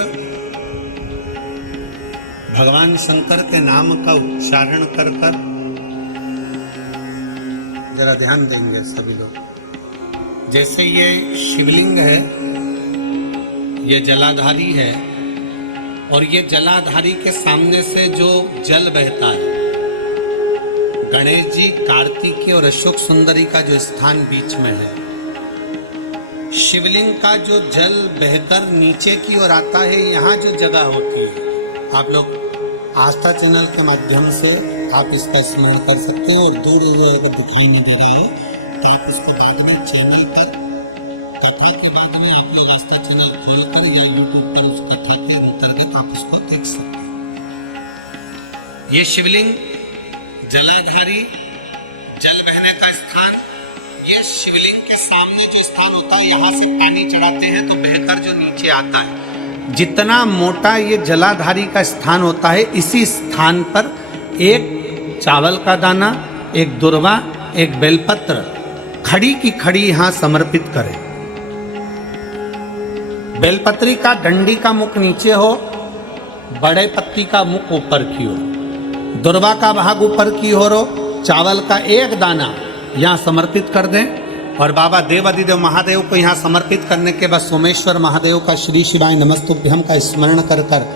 भगवान शंकर के नाम का उच्चारण कर कर, जरा ध्यान देंगे सभी लोग। जैसे ये शिवलिंग है, ये जलाधारी है, और ये जलाधारी के सामने से जो जल बहता है, गणेश जी, कार्तिकेय और अशोक सुंदरी का जो स्थान बीच में है, शिवलिंग का जो जल बहकर नीचे की ओर आता है, यहाँ जो जगह होती है, आप लोग आस्था चैनल के माध्यम से आप इसका स्मरण कर सकते हो। और दूर अगर दिखाई नहीं दे रहा हो तो आप इसको बाद में चैनल पर, कथा के बाद में आप लोग आस्था चैनल खोलकर या यूट्यूब पर उस कथा के अंतर्गत आप उसको देख सकते हैं। ये शिवलिंग जलाधारी, जल बहने का स्थान, ये शिवलिंग के सामने जो स्थान होता है, यहाँ से पानी चढ़ाते हैं तो बहकर जो नीचे आता है, जितना मोटा ये जलाधारी का स्थान होता है, इसी स्थान पर एक चावल का दाना, एक दुर्वा, एक बेलपत्र खड़ी की खड़ी यहाँ समर्पित करें। बेलपत्री का डंडी का मुख नीचे हो, बड़े पत्ती का मुख ऊपर की ओर, दुर्वा का भाग ऊपर की ओर हो, चावल का एक दाना यहाँ समर्पित कर दें। और बाबा देवाधिदेव महादेव को यहाँ समर्पित करने के बाद सोमेश्वर महादेव का श्री शिवाय नमस्तुभ्यम का स्मरण कर कर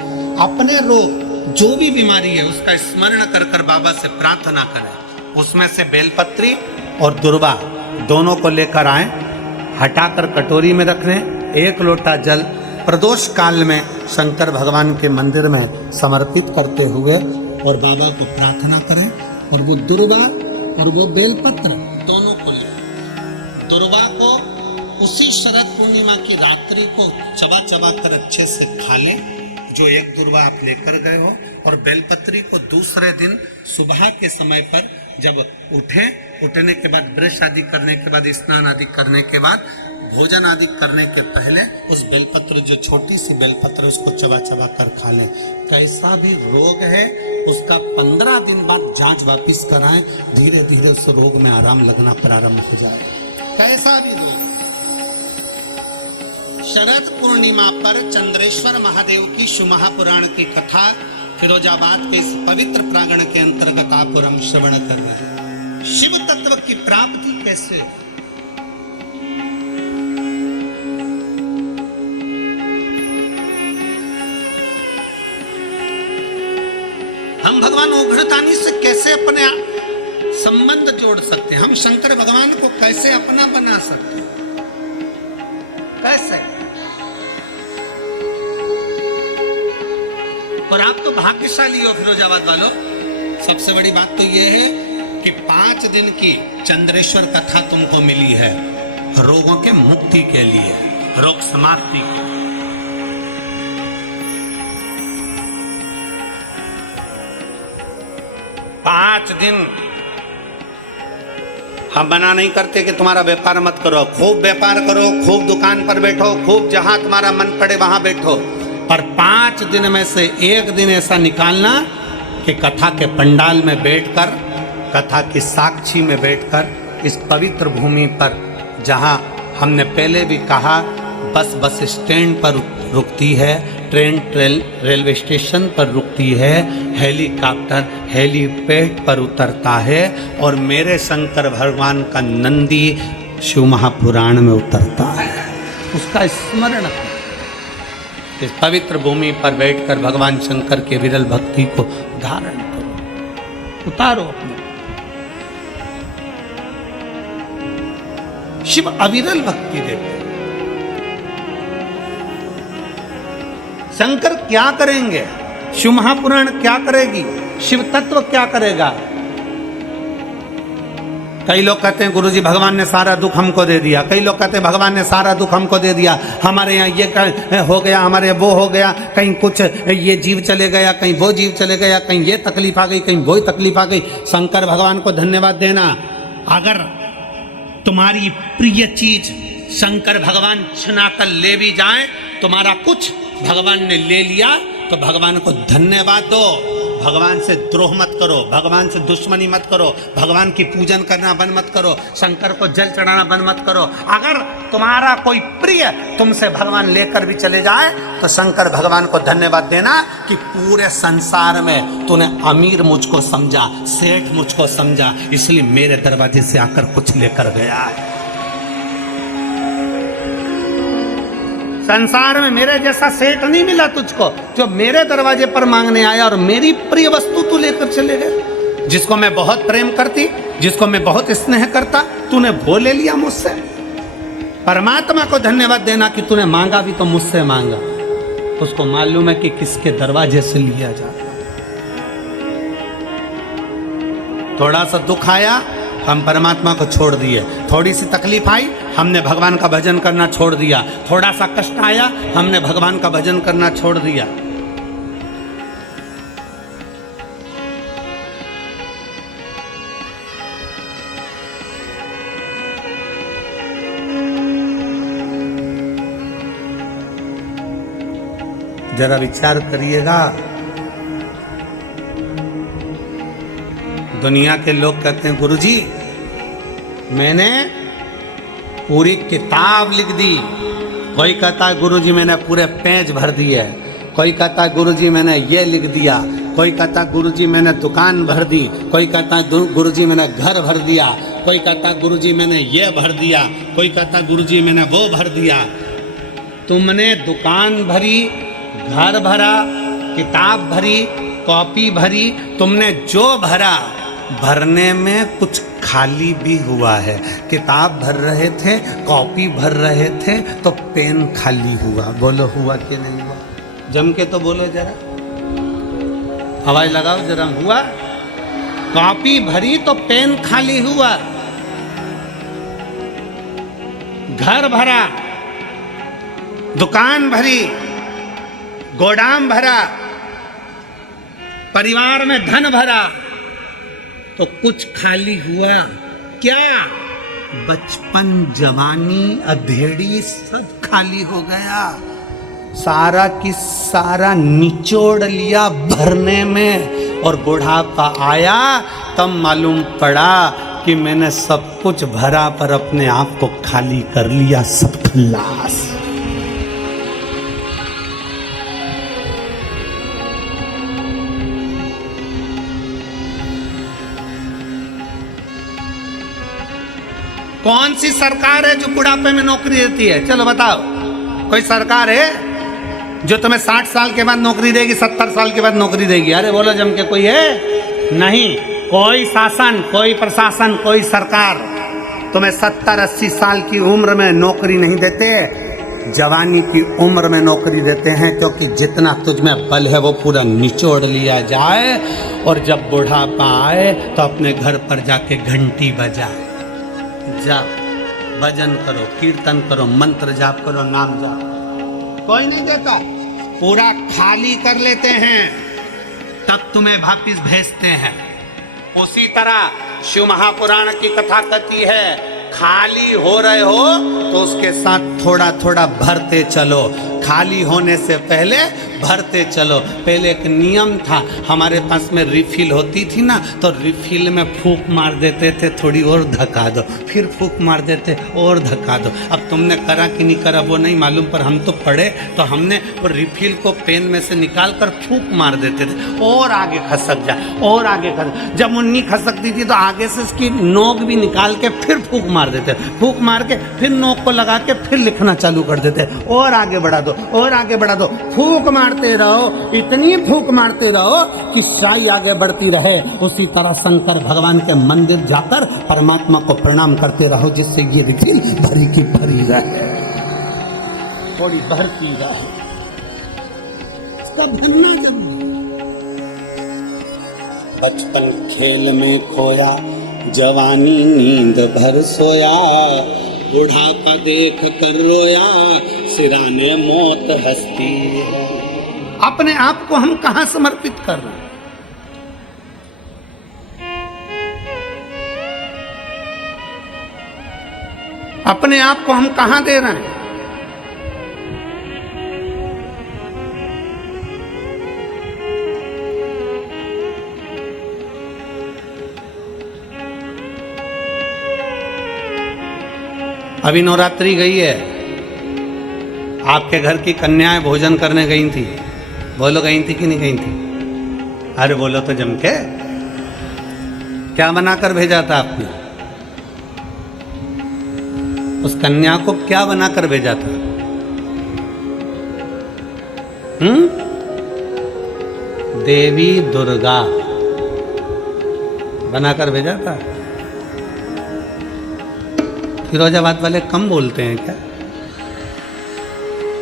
अपने रोग, जो भी बीमारी है उसका स्मरण कर कर बाबा से प्रार्थना करें। उसमें से बेलपत्री और दुर्वा दोनों को लेकर आए, हटाकर कटोरी में रख लें। एक लोटा जल प्रदोष काल में शंकर भगवान के मंदिर में समर्पित करते हुए और बाबा को प्रार्थना करें। और वो दुर्वा और वो बेलपत्र दोनों को ले, दुर्वा को उसी शरद पूर्णिमा की रात्रि को चबा चबा कर अच्छे से खा लें, जो एक दुर्वा आप लेकर गए हो, और बेलपत्री को दूसरे दिन सुबह के समय पर जब उठने के बाद, ब्रश आदि करने के बाद, स्नान आदि करने के बाद, भोजन आदि करने के पहले उस बेलपत्र, जो छोटी सी बेलपत्र, उसको चबा चबा कर खा लें। कैसा भी रोग है उसका 15 दिन बाद जांच वापिस कराएं, धीरे धीरे उस रोग में आराम लगना प्रारंभ हो जाए। कैसा भी दो। शरद पूर्णिमा पर चंद्रेश्वर महादेव की शिव महापुराण की कथा फिरोजाबाद के इस पवित्र प्रांगण के अंतर्गत आप और हम श्रवण कर रहे हैं। शिव तत्व की प्राप्ति कैसे? हम भगवान उग्रतानी से कैसे अपने संबंध जोड़ सकते हैं? हम शंकर भगवान को कैसे अपना बना सकते हैं? कैसे? और आप तो भाग्यशाली हो फिरोजाबाद वालों। सबसे बड़ी बात तो यह है कि 5 दिन की चंद्रेश्वर कथा तुमको मिली है रोगों के मुक्ति के लिए, रोग समाप्ति के। पांच दिन हम मना नहीं करते कि तुम्हारा व्यापार मत करो, खूब व्यापार करो, खूब दुकान पर बैठो, खूब जहां तुम्हारा मन पड़े वहां बैठो, पर 5 दिन में से एक दिन ऐसा निकालना कि कथा के पंडाल में बैठकर, कथा की साक्षी में बैठकर, इस पवित्र भूमि पर जहां हमने पहले भी कहा बस स्टैंड पर रुकती है, ट्रेन रेलवे स्टेशन पर रुकती है, हेलीकॉप्टर हेलीपैड पर उतरता है और मेरे शंकर भगवान का नंदी शिव महापुराण में उतरता है। उसका स्मरण इस पवित्र भूमि पर बैठकर भगवान शंकर के विरल भक्ति को धारण करो, उतारो अपने। शिव अविरल भक्ति देते। शंकर क्या करेंगे? शिव महापुराण क्या करेगी? शिव तत्व क्या करेगा? कई लोग कहते हैं गुरुजी भगवान ने सारा दुख हमको दे दिया, कई लोग कहते हैं भगवान ने सारा दुख हमको दे दिया, हमारे यहाँ ये हो गया, हमारे वो हो गया, कहीं कुछ ये जीव चले गया, कहीं वो जीव चले गया, कहीं ये तकलीफ आ गई, कहीं वो तकलीफ आ गई। शंकर भगवान को धन्यवाद देना। अगर तुम्हारी प्रिय चीज शंकर भगवान छिना कर ले भी जाए, तुम्हारा कुछ भगवान ने ले लिया तो भगवान को धन्यवाद दो। भगवान से द्रोह मत करो, भगवान से दुश्मनी मत करो, भगवान की पूजन करना बंद मत करो, शंकर को जल चढ़ाना बंद मत करो। अगर तुम्हारा कोई प्रिय तुमसे भगवान लेकर भी चले जाए तो शंकर भगवान को धन्यवाद देना कि पूरे संसार में तूने अमीर मुझको समझा, सेठ मुझको समझा, इसलिए मेरे दरवाजे से आकर कुछ लेकर गया है। संसार में मेरे जैसा सेठ नहीं मिला तुझको जो मेरे दरवाजे पर मांगने आया और मेरी प्रिय वस्तु तू लेकर चले गए। जिसको मैं बहुत प्रेम करती, जिसको मैं बहुत स्नेह करता, तूने वो ले लिया मुझसे। परमात्मा को धन्यवाद देना कि तूने मांगा भी तो मुझसे मांगा। उसको मालूम है कि किसके दरवाजे से लिया जाता। थोड़ा सा दुख आया, हम परमात्मा को छोड़ दिए। थोड़ी सी तकलीफ आई, हमने भगवान का भजन करना छोड़ दिया। थोड़ा सा कष्ट आया, हमने भगवान का भजन करना छोड़ दिया। जरा विचार करिएगा। दुनिया के लोग कहते हैं गुरुजी मैंने पूरी किताब लिख दी। कोई कहता है गुरुजी मैंने पूरे पेज भर दिए। कोई कहता है गुरुजी मैंने ये लिख दिया। कोई कहता है गुरुजी मैंने दुकान भर दी। कोई कहता है गुरुजी मैंने घर भर दिया। कोई कहता है गुरुजी मैंने ये भर दिया। कोई कहता है गुरुजी मैंने वो भर दिया। तुमने दुकान भरी, घर भरा, किताब भरी, कॉपी भरी, तुमने जो भरा, भरने में कुछ खाली भी हुआ है। किताब भर रहे थे, कॉपी भर रहे थे तो पेन खाली हुआ। बोलो हुआ कि नहीं हुआ? जम के तो बोलो जरा, आवाज लगाओ जरा। हुआ? कॉपी भरी तो पेन खाली हुआ। घर भरा, दुकान भरी, गोदाम भरा, परिवार में धन भरा तो कुछ खाली हुआ क्या? बचपन, जवानी, अधेड़ी सब खाली हो गया। सारा की सारा निचोड़ लिया भरने में और बुढ़ापा आया तब मालूम पड़ा कि मैंने सब कुछ भरा पर अपने आप को खाली कर लिया, सब खल्लास। कौन सी सरकार है जो बुढ़ापे में नौकरी देती है? चलो बताओ, कोई सरकार है जो तुम्हें 60 साल के बाद नौकरी देगी, 70 साल के बाद नौकरी देगी? अरे बोलो जम के, कोई है? नहीं। कोई शासन, कोई प्रशासन, कोई सरकार तुम्हें 70-80 साल की उम्र में नौकरी नहीं देते, जवानी की उम्र में नौकरी देते हैं, क्योंकि जितना तुझ में बल है वो पूरा निचोड़ लिया जाए और जब बुढ़ापा आए तो अपने घर पर जाके घंटी बजाए, जाओ भजन करो, कीर्तन करो, मंत्र जाप करो, नाम जाप। कोई नहीं देता, पूरा खाली कर लेते हैं, तब तुम्हें वापिस भेजते हैं। उसी तरह शिव महापुराण की कथा कहती है, खाली हो रहे हो तो उसके साथ थोड़ा थोड़ा भरते चलो, खाली होने से पहले भरते चलो। पहले एक नियम था, हमारे पास में रिफिल होती थी ना, तो रिफिल में फूंक मार देते थे, थोड़ी और धक्का दो, फिर फूंक मार देते और धक्का दो। अब तुमने करा कि नहीं करा वो नहीं मालूम, पर हम तो पढ़े तो हमने वो रिफिल को पेन में से निकाल कर फूंक मार देते थे, और आगे खसक जा, और आगे खसक। जब मुन्नी खसकती थी तो आगे से इसकी नोक भी निकाल के फिर फूंक मार देते, फूंक मार के फिर नोक को लगा के फिर लिखना चालू कर देते, और आगे बढ़ा दो, और आगे बढ़ा दो। फूंक मारते रहो, इतनी फूंक मारते रहो कि शाही आगे बढ़ती रहे। उसी तरह शंकर भगवान के मंदिर जाकर परमात्मा को प्रणाम करते रहो, जिससे ये रिफिल भरी की भरी रहे, थोड़ी भरती रहे। इसका भरना जब बचपन खेल में खोया, जवानी नींद भर सोया, बुढ़ापा देख कर रोया, सिराने मौत हंसती है। अपने आप को हम कहां समर्पित कर रहे हैं? अपने आप को हम कहां दे रहे हैं? अभी नवरात्रि गई है, आपके घर की कन्याएं भोजन करने गई थी, बोलो गई थी कि नहीं गई थी? अरे बोलो तो जम के, क्या बनाकर भेजा था आपने? उस कन्या को क्या बनाकर भेजा था? देवी दुर्गा बनाकर भेजा था। फिरोजाबाद वाले कम बोलते हैं क्या?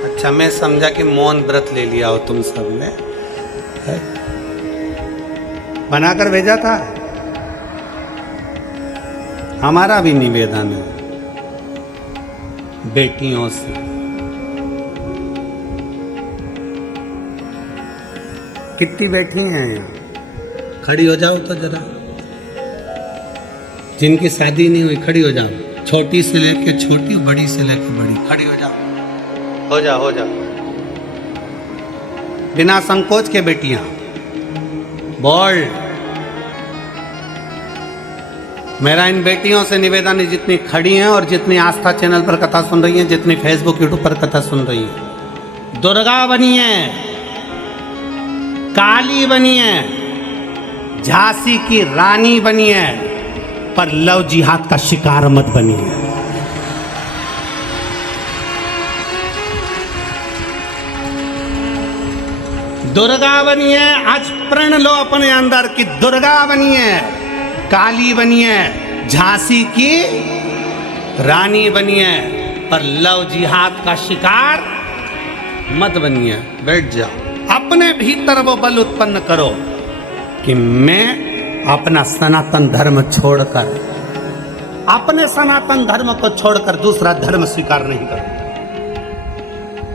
अच्छा, मैं समझा कि मौन व्रत ले लिया हो तुम सब ने, बनाकर भेजा था। हमारा भी निवेदन है बेटियों से, कितनी बेटी हैं यहाँ? खड़ी हो जाओ तो जरा, जिनकी शादी नहीं हुई खड़ी हो जाओ, छोटी से लेके छोटी, बड़ी से लेके बड़ी, खड़ी हो जाओ, हो जाओ, हो जाओ, बिना संकोच के बेटियां बोल। मेरा इन बेटियों से निवेदन है, जितनी खड़ी हैं और जितनी आस्था चैनल पर कथा सुन रही हैं, जितनी फेसबुक यूट्यूब पर कथा सुन रही हैं, दुर्गा बनिए, काली बनिए, झांसी की रानी बनिए, पर लव जिहाद का शिकार मत बनिए। दुर्गा बनिए, आज प्रण लो अपने अंदर कि दुर्गा बनिए, काली बनिए, झांसी की रानी बनिए, पर लव जिहाद का शिकार मत बनिए। बैठ जाओ, अपने भीतर वो बल उत्पन्न करो कि मैं अपना सनातन धर्म छोड़कर, अपने सनातन धर्म को छोड़कर दूसरा धर्म स्वीकार नहीं करूं।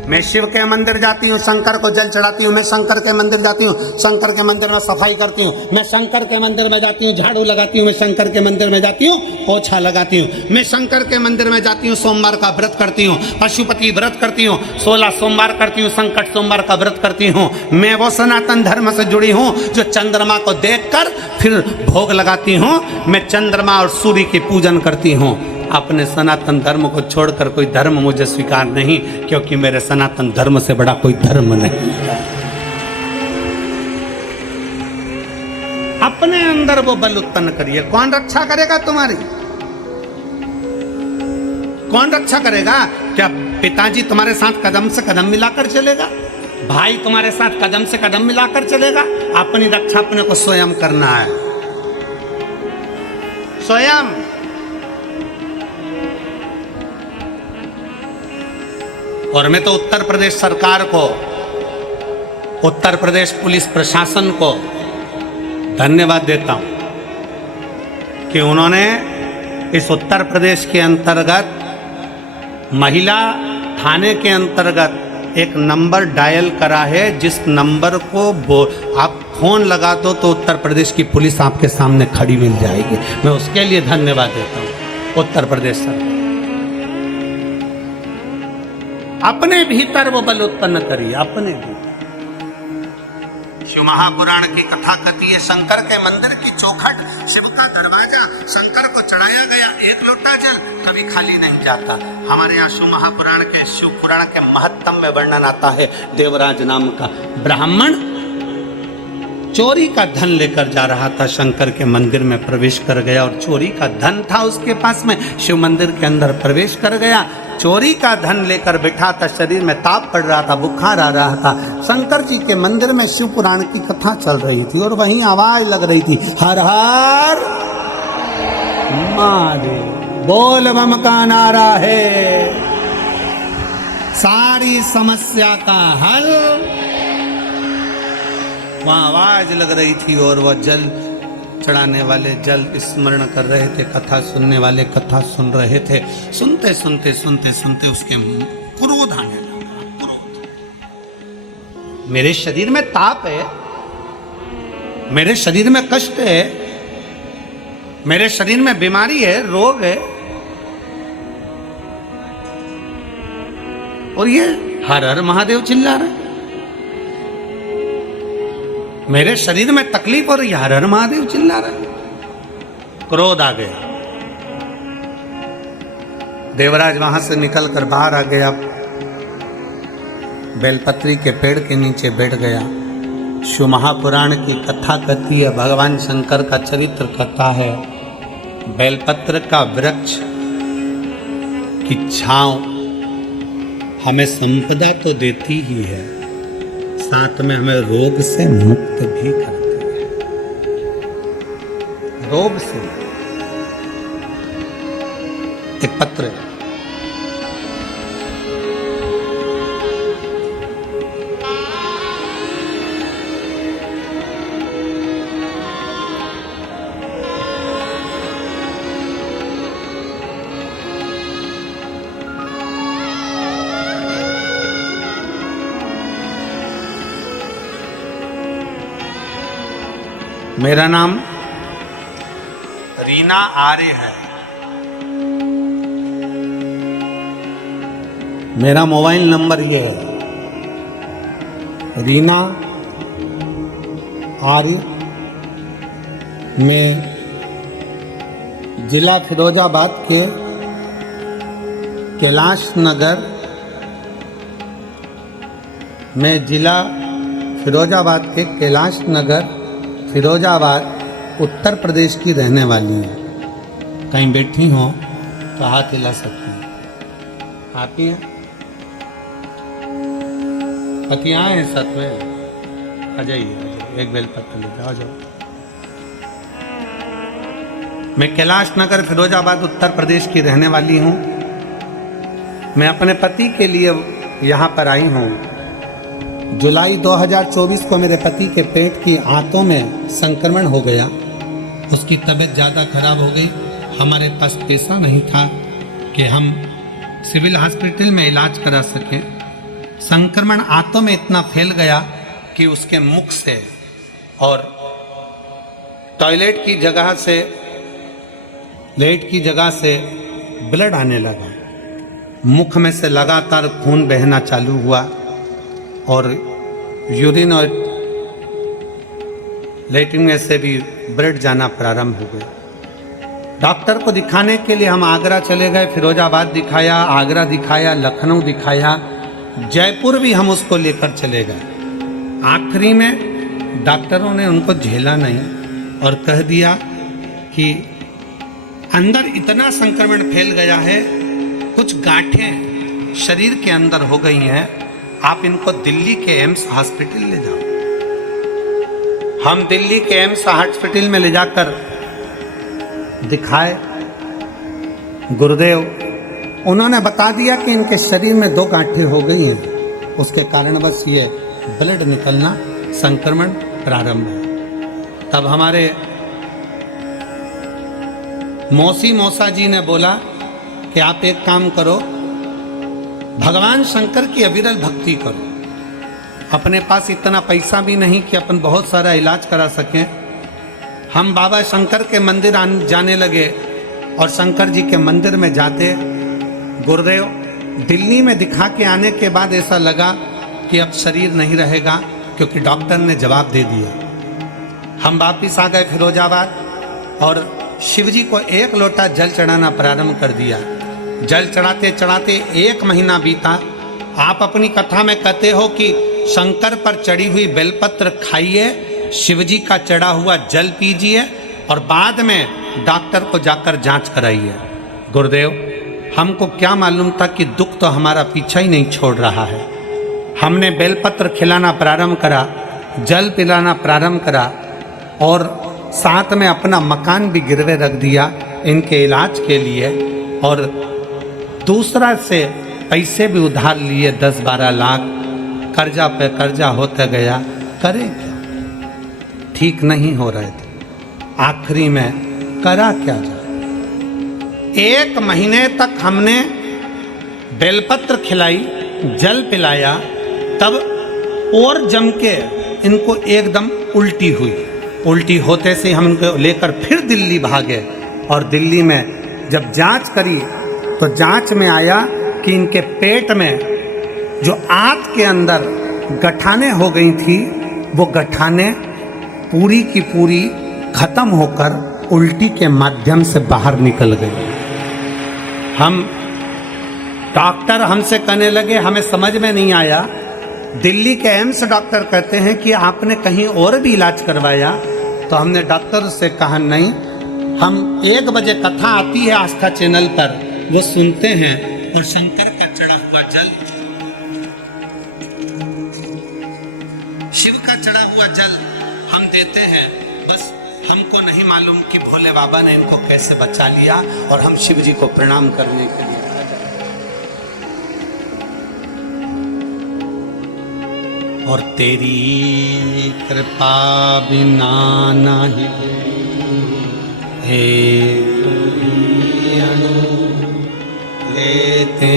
मैं शिव के मंदिर जाती हूँ, शंकर को जल चढ़ाती हूँ। मैं शंकर के मंदिर जाती हूँ, शंकर के मंदिर में सफाई करती हूँ। मैं शंकर के मंदिर में जाती हूँ, झाड़ू लगाती हूँ। मैं शंकर के मंदिर में जाती हूँ, पोछा लगाती हूँ। मैं शंकर के मंदिर में जाती हूँ, सोमवार का व्रत करती हूँ, पशुपति व्रत करती हूँ, 16 सोमवार करती हूँ, संकट सोमवार का व्रत करती हूँ। मैं वो सनातन धर्म से जुड़ी हूँ जो चंद्रमा को देखकर फिर भोग लगाती हूँ। मैं चंद्रमा और सूर्य की पूजन करती हूँ। अपने सनातन धर्म को छोड़कर कोई धर्म मुझे स्वीकार नहीं, क्योंकि मेरे सनातन धर्म से बड़ा कोई धर्म नहीं है। अपने अंदर वो बल उत्पन्न करिए। कौन रक्षा करेगा तुम्हारी? कौन रक्षा करेगा? क्या पिताजी तुम्हारे साथ कदम से कदम मिलाकर चलेगा? भाई तुम्हारे साथ कदम से कदम मिलाकर चलेगा? अपनी रक्षा अपने को स्वयं करना है, स्वयं। और मैं तो उत्तर प्रदेश सरकार को, उत्तर प्रदेश पुलिस प्रशासन को धन्यवाद देता हूं कि उन्होंने इस उत्तर प्रदेश के अंतर्गत महिला थाने के अंतर्गत एक नंबर डायल करा है, जिस नंबर को आप फोन लगा दो तो उत्तर प्रदेश की पुलिस आपके सामने खड़ी मिल जाएगी। मैं उसके लिए धन्यवाद देता हूं उत्तर प्रदेश सरकार। अपने भीतर वो बल उत्पन्न करिए, अपने भीतर। शिव महापुराण की कथा कथी है, शंकर के मंदिर की चौखट, शिव का दरवाजा, शंकर को चढ़ाया गया एक लोटा जल कभी खाली नहीं जाता। हमारे यहाँ शिव महापुराण के, शिव पुराण के महत्तम में वर्णन आता है। देवराज नाम का ब्राह्मण चोरी का धन लेकर जा रहा था, शंकर के मंदिर में प्रवेश कर गया और चोरी का धन था उसके पास में। शिव मंदिर के अंदर प्रवेश कर गया, चोरी का धन लेकर बैठा था, शरीर में ताप पड़ रहा था, बुखार आ रहा था। शंकर जी के मंदिर में शिव पुराण की कथा चल रही थी और वहीं आवाज लग रही थी, हर हर महादेव, बोल बम का नारा है, सारी समस्या का हल। वहां आवाज लग रही थी और वह जल चढ़ाने वाले जल स्मरण कर रहे थे, कथा सुनने वाले कथा सुन रहे थे। सुनते सुनते सुनते सुनते उसके क्रोध आने लगा, क्रोध। मेरे शरीर में ताप है, मेरे शरीर में कष्ट है, मेरे शरीर में बीमारी है, रोग है, और ये हर हर महादेव चिल्ला रहे। मेरे शरीर में तकलीफ और हर हर महादेव चिल्ला रहा। क्रोध आ गया, देवराज वहां से निकलकर बाहर आ गया, बेलपत्री के पेड़ के नीचे बैठ गया। शिव महापुराण की कथा कथी है, भगवान शंकर का चरित्र कथा है। बेलपत्र का वृक्ष की छांव हमें संपदा तो देती ही है, साथ में हमें रोग से मुक्त भी करती है। रोग से एक पत्र मेरा नाम रीना आर्य है। मेरा मोबाइल नंबर ये है, रीना आर्य। मैं जिला फिरोजाबाद के कैलाश नगर में, जिला फिरोजाबाद के कैलाश नगर, फिरोजाबाद उत्तर प्रदेश की रहने वाली हूँ। कहीं बैठी हो तो हाथ हिला सकती हैं। आप ही हैं? पति आए हैं साथ में? आ जाइए, एक बेलपत्र ले जाओ, जाओ। मैं कैलाश नगर फिरोजाबाद उत्तर प्रदेश की रहने वाली हूँ। मैं अपने पति के लिए यहाँ पर आई हूँ। जुलाई 2024 को मेरे पति के पेट की आंतों में संक्रमण हो गया, उसकी तबीयत ज़्यादा खराब हो गई। हमारे पास पैसा नहीं था कि हम सिविल हॉस्पिटल में इलाज करा सकें। संक्रमण आंतों में इतना फैल गया कि उसके मुख से और टॉयलेट की जगह से, लेट की जगह से ब्लड आने लगा। मुख में से लगातार खून बहना चालू हुआ और यूरिन और लेटरिन में से भी ब्लड जाना प्रारंभ हो गया। डॉक्टर को दिखाने के लिए हम आगरा चले गए, फिरोजाबाद दिखाया, आगरा दिखाया, लखनऊ दिखाया, जयपुर भी हम उसको लेकर चले गए। आखिरी में डॉक्टरों ने उनको झेला नहीं और कह दिया कि अंदर इतना संक्रमण फैल गया है, कुछ गांठें शरीर के अंदर हो गई हैं, आप इनको दिल्ली के एम्स हॉस्पिटल ले जाओ। हम दिल्ली के एम्स हॉस्पिटल में ले जाकर दिखाए गुरुदेव, उन्होंने बता दिया कि इनके शरीर में 2 गांठें हो गई हैं, उसके कारण बस ये ब्लड निकलना, संक्रमण प्रारंभ है। तब हमारे मौसा जी ने बोला कि आप एक काम करो, भगवान शंकर की अविरल भक्ति करो। अपने पास इतना पैसा भी नहीं कि अपन बहुत सारा इलाज करा सकें। हम बाबा शंकर के मंदिर जाने लगे और शंकर जी के मंदिर में जाते। गुरुदेव, दिल्ली में दिखा के आने के बाद ऐसा लगा कि अब शरीर नहीं रहेगा, क्योंकि डॉक्टर ने जवाब दे दिया। हम वापिस आ गए फिरोजाबाद और शिव जी को 1 लोटा जल चढ़ाना प्रारंभ कर दिया। जल चढ़ाते चढ़ाते 1 महीना बीता। आप अपनी कथा में कहते हो कि शंकर पर चढ़ी हुई बेलपत्र खाइए, शिवजी का चढ़ा हुआ जल पीजिए और बाद में डॉक्टर को जाकर जांच कराइए। गुरुदेव, हमको क्या मालूम था कि दुख तो हमारा पीछा ही नहीं छोड़ रहा है। हमने बेलपत्र खिलाना प्रारंभ करा, जल पिलाना प्रारंभ करा और साथ में अपना मकान भी गिरवे रख दिया इनके इलाज के लिए, और दूसरा से पैसे भी उधार लिए 10-12 लाख। कर्जा पे कर्जा होता गया, करे क्या? ठीक नहीं हो रहे थे। आखिरी में करा क्या जाए। 1 महीने तक हमने बेलपत्र खिलाई, जल पिलाया, तब और जम के इनको एकदम उल्टी हुई। उल्टी होते से हम इनको लेकर फिर दिल्ली भागे और दिल्ली में जब जांच करी तो जांच में आया कि इनके पेट में जो आंत के अंदर गठाने हो गई थी, वो गठाने पूरी की पूरी खत्म होकर उल्टी के माध्यम से बाहर निकल गई। हम डॉक्टर हमसे कहने लगे, हमें समझ में नहीं आया। दिल्ली के एम्स डॉक्टर कहते हैं कि आपने कहीं और भी इलाज करवाया? तो हमने डॉक्टर से कहा नहीं, हम 1 बजे कथा आती है आस्था चैनल पर, वो सुनते हैं और शंकर का चढ़ा हुआ जल, शिव का चढ़ा हुआ जल हम देते हैं। बस हमको नहीं मालूम कि भोले बाबा ने इनको कैसे बचा लिया और हम शिव जी को प्रणाम करने के लिए आ जाए। और तेरी कृपा बिना नहीं हे अनु लेते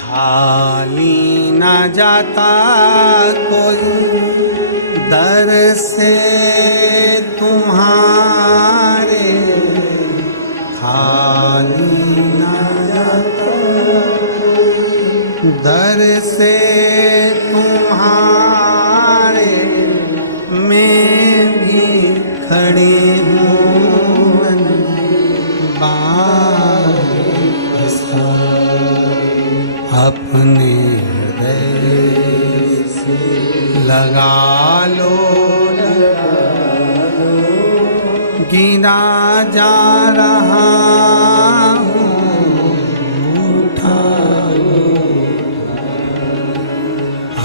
खाली न जाता कोई दर से तुम्हारे, खाली न जाता दर से तुम्हारे, मैं भी खड़ी हूँ अपने हृदय से लगा लो, गिरा जा रहा हूँ, उठा लो।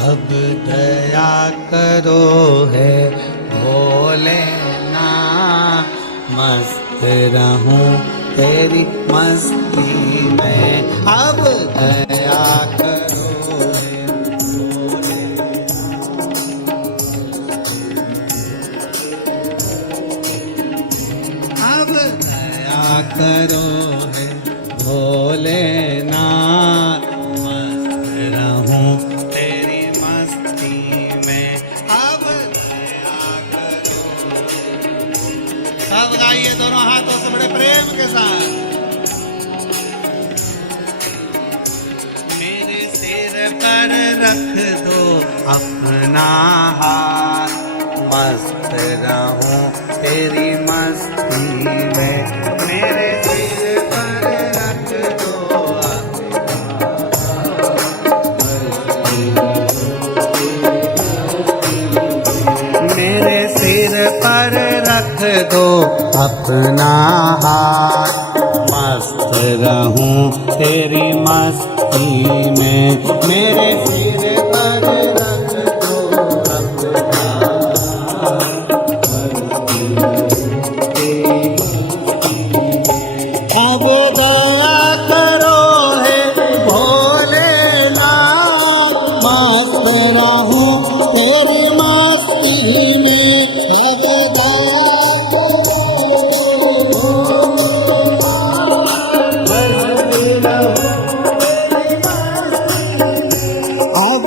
अब दया करो है भोलेना, मस्त रहूं तेरी मस्ती में। अब दया करो है भोलेना, अब दया करो है भोलेना, मस्त रहूं तेरी मस्ती में। अब दया करो। सब गाइए दोनों हाथों से बड़े प्रेम के साथ। मेरे सिर पर रख दो अपना हाथ, मस्त रहूं तेरी मस्ती में। मेरे सिर पर रख दो मेरे सिर पर रख दो अपना हाथ, मस्त रहूं तेरी मस्ती में। मेरे सिर पर रख दो अपना हाथ, अब दया करो है भोलेनाथ, मस्त रहूं तेरी मस्ती में। अब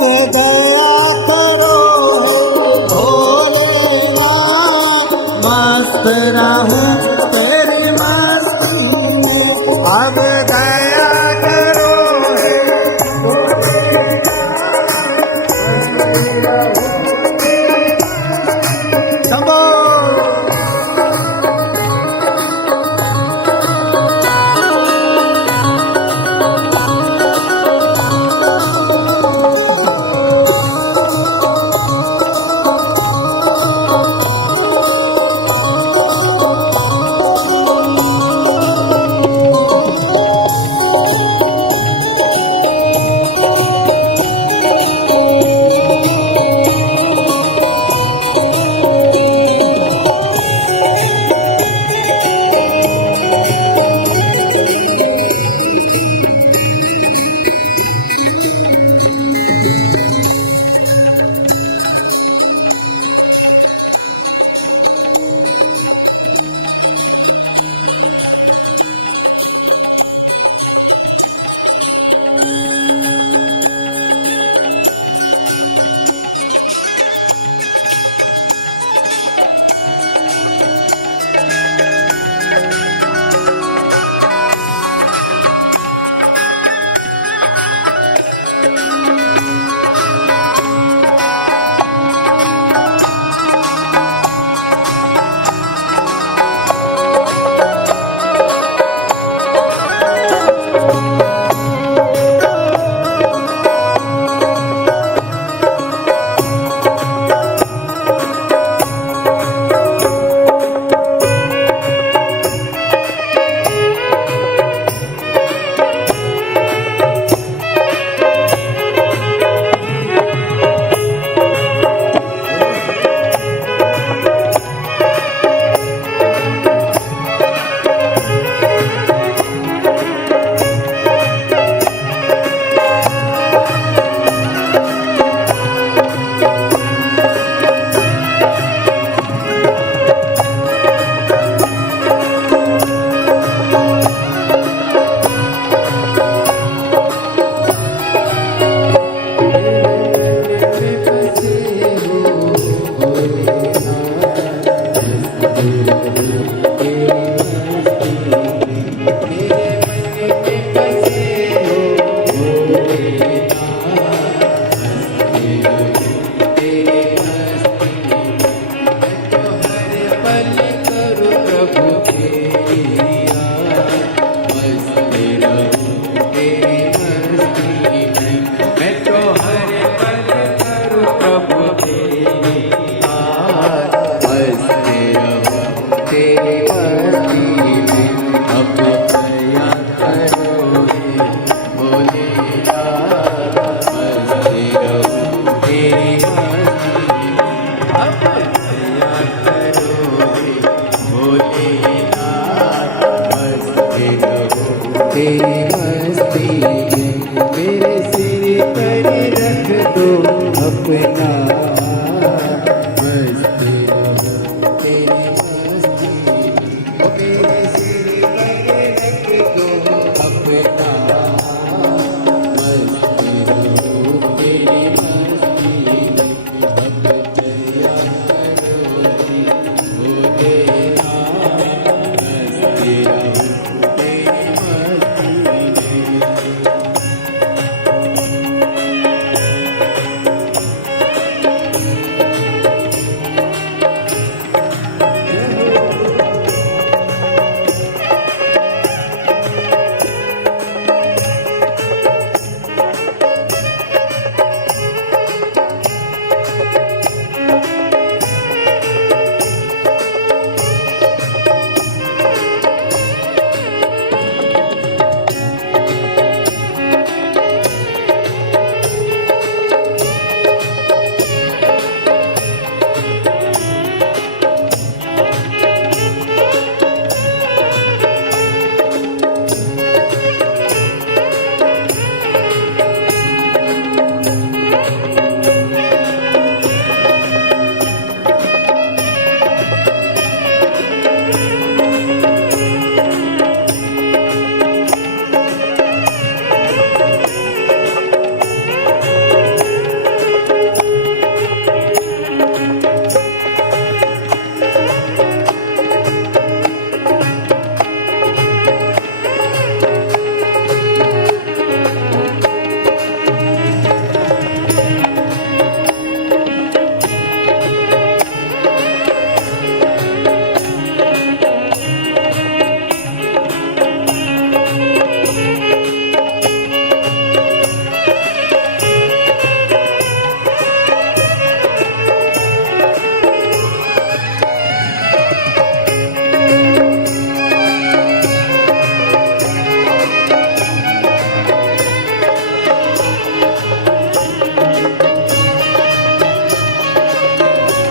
तेरी मस्ती में, मेरे सिर पर रख दो अपना, मस्ती रहो तेरी मस्ती में, मेरे सिर पर रख दो अपना, मस्ती रहो तेरी मस्ती में, अब चलिया करोगी हो देना, मस्ती रहो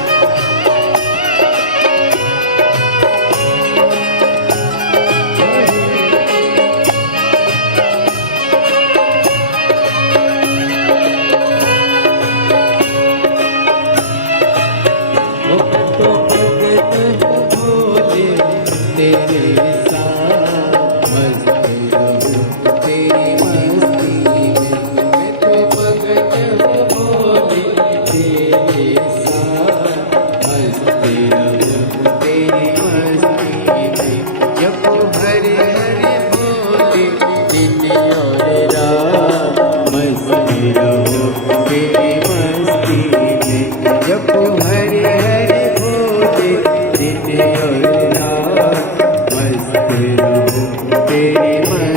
तेरी मस्ती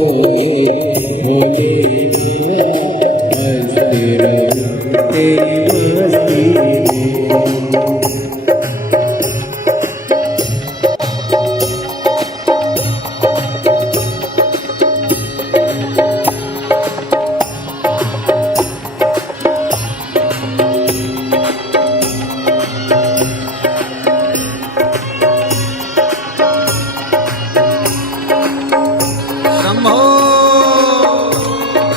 में।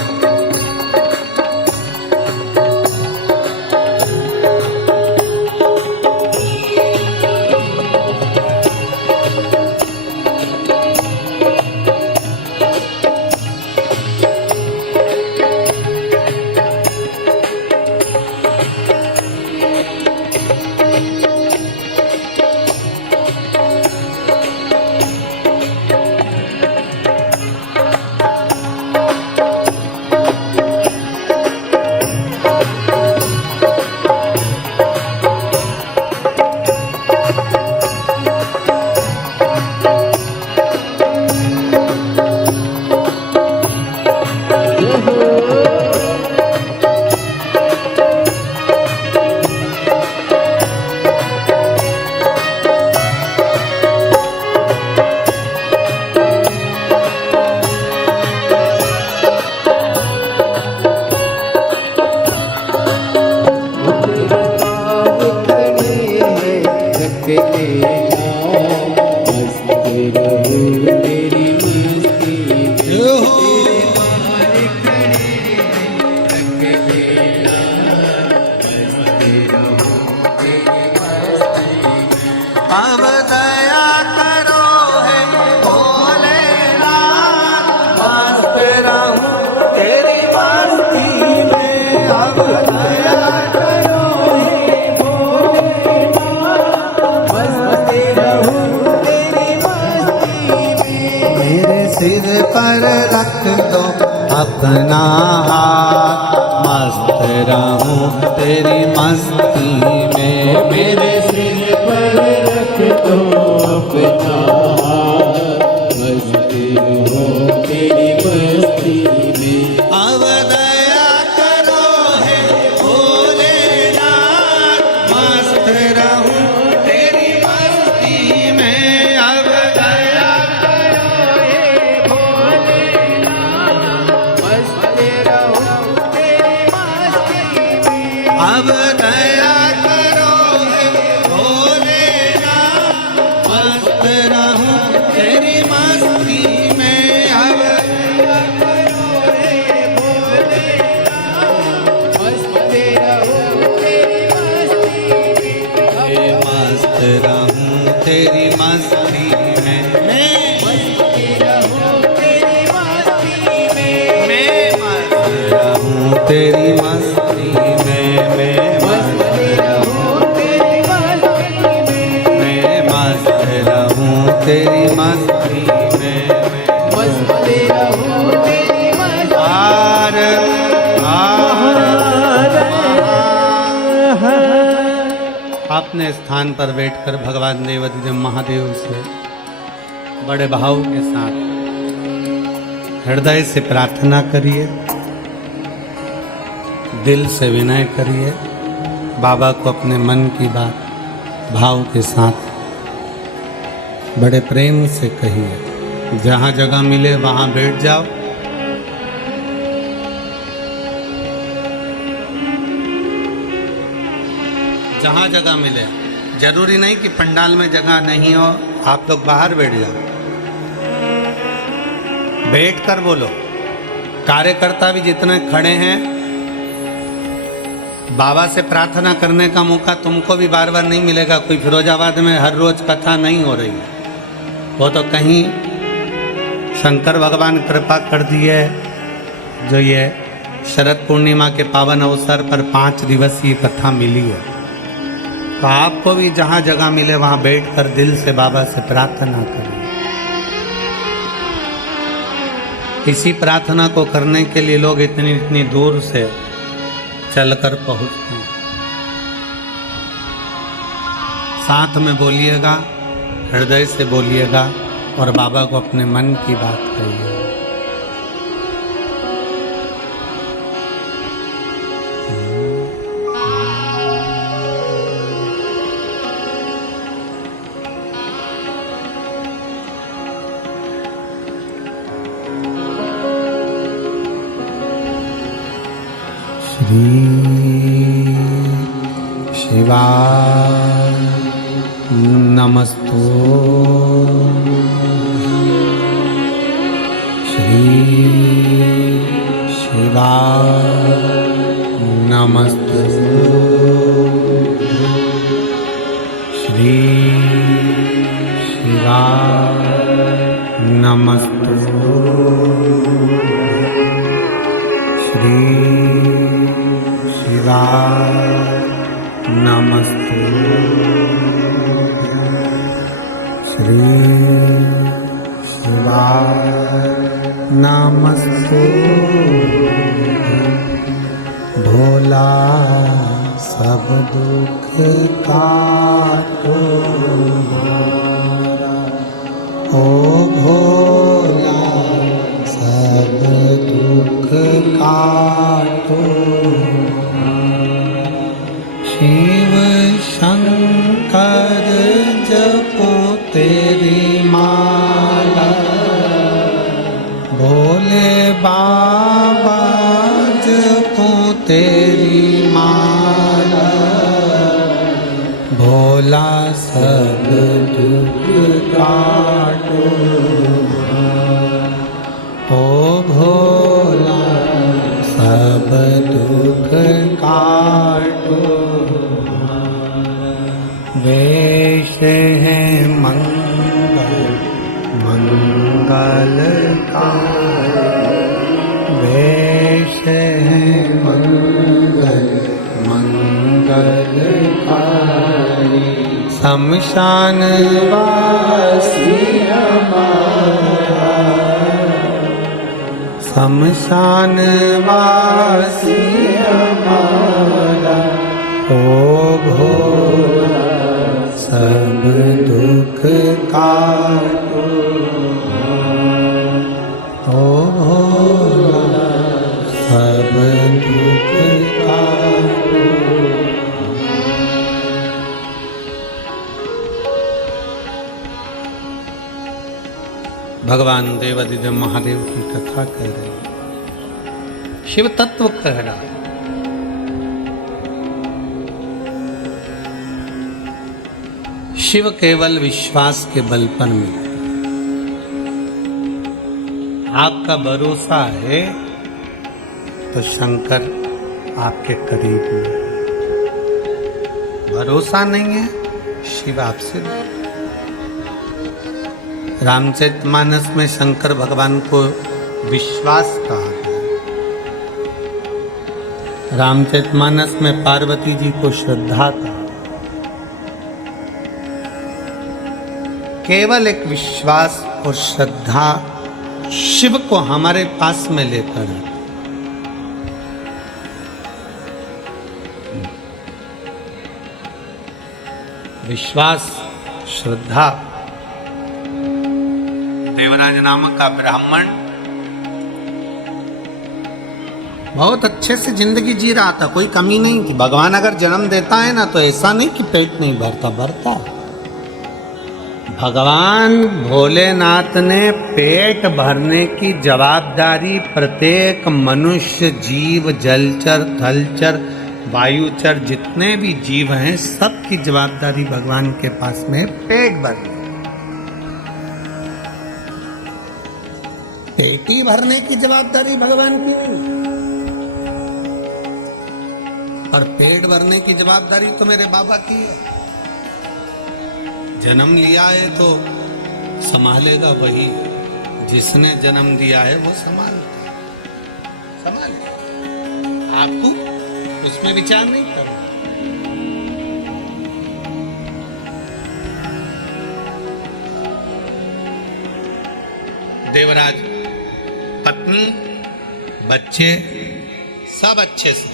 अपना हाथ, मस्त रहूं तेरी मस्ती में। मेरे सिर पर रख दो अपना हाथ, मस्ती रहूं तेरी मस्ती में। अब दया करो है भोलेनाथ, मस्त रहूं तेरी मस्ती में। अब दया करो है भोलेनाथ, मस्त रहूं तेरी मस्ती में। अब दया करो है भोलेनाथ, मस्त रहूं तेरी मस्ती में। अब दया करो है भोलेनाथ, मस्त रहूं तेरी मस्ती में। हे मस्त रहूं तेरी मस्ती में। मस्त रहूं तेरी मस्ती में। मैं मस्त रहूं तेरी मस्ती में। मैं मस्त रहूं तेरी मस्ती में। मैं मस्त रहूं तेरी मस्ती में। मस्त रहूं तेरी मस्ती में। आर अपने स्थान पर बैठकर भगवान देवाधिदेव महादेव से बड़े भाव के साथ हृदय से प्रार्थना करिए, दिल से विनय करिए, बाबा को अपने मन की बात भाव के साथ बड़े प्रेम से कहिए। जहाँ जगह मिले वहाँ बैठ जाओ। जहाँ जगह मिले, जरूरी नहीं कि पंडाल में जगह नहीं हो, आप लोग बाहर बैठ जाओ, बैठ कर बोलो। कार्यकर्ता भी जितने खड़े हैं, बाबा से प्रार्थना करने का मौका तुमको भी बार बार नहीं मिलेगा। कोई फिरोजाबाद में हर रोज कथा नहीं हो रही है, वो तो कहीं शंकर भगवान कृपा कर दिए, जो ये शरद पूर्णिमा के पावन अवसर पर 5 दिवसीय कथा मिली है। तो आपको भी जहाँ जगह मिले वहाँ बैठकर दिल से बाबा से प्रार्थना करें। इसी प्रार्थना को करने के लिए लोग इतनी दूर से चलकर पहुँचते हैं। साथ में बोलिएगा, हृदय से बोलिएगा और बाबा को अपने मन की बात कहिएगा। श्री शिवाय नमस्तु। श्री शिवाय नमस्तु। श्री शिवाय नमस्तु। श्री शिवाय नमस्तु। श्री शिवाय नमस्तु। भोला सब दुख काटो हमारा, ओ भोला सब दुख काटो। शिव शंकर जपो तेरी माला, भोले बाबा जपो तेरी माला। भोला सब दुख काटो, ओ भोला सब दुख काटो। वेश है मंगल मंगलकारी, वेश है मंगल मंगलकारी। शमशान वासी हमारा, शमशान वासी हमारा ओ भोला सब दुख काटो ओ भोला सब दुख काटो। भगवान देवादिदेव महादेव की कथा कह रहे हैं, शिव तत्व कह रहा है। शिव केवल विश्वास के बल पर मिलते। आपका भरोसा है तो शंकर आपके करीब है, भरोसा नहीं है शिव आपसे दूर। रामचरितमानस में शंकर भगवान को विश्वास कहा गया, रामचरितमानस में पार्वती जी को श्रद्धा कहा। केवल एक विश्वास और श्रद्धा शिव को हमारे पास में लेकर आते। विश्वास, श्रद्धा। देवराज नामक का ब्राह्मण बहुत अच्छे से जिंदगी जी रहा था, कोई कमी नहीं थी। भगवान अगर जन्म देता है ना तो ऐसा नहीं कि पेट नहीं भरता, भरता। भगवान भोलेनाथ ने पेट भरने की जवाबदारी प्रत्येक मनुष्य, जीव, जलचर, थलचर, वायुचर, जितने भी जीव हैं सबकी जवाबदारी भगवान के पास में पेट भरने। पेटी भरने की जवाबदारी भगवान की नहीं, और पेट भरने की जवाबदारी तो मेरे बाबा की है। जन्म लिया है तो संभालेगा वही, जिसने जन्म दिया है वो संभाले। आपको उसमें विचार नहीं करना। देवराज पत्नी, बच्चे सब अच्छे से।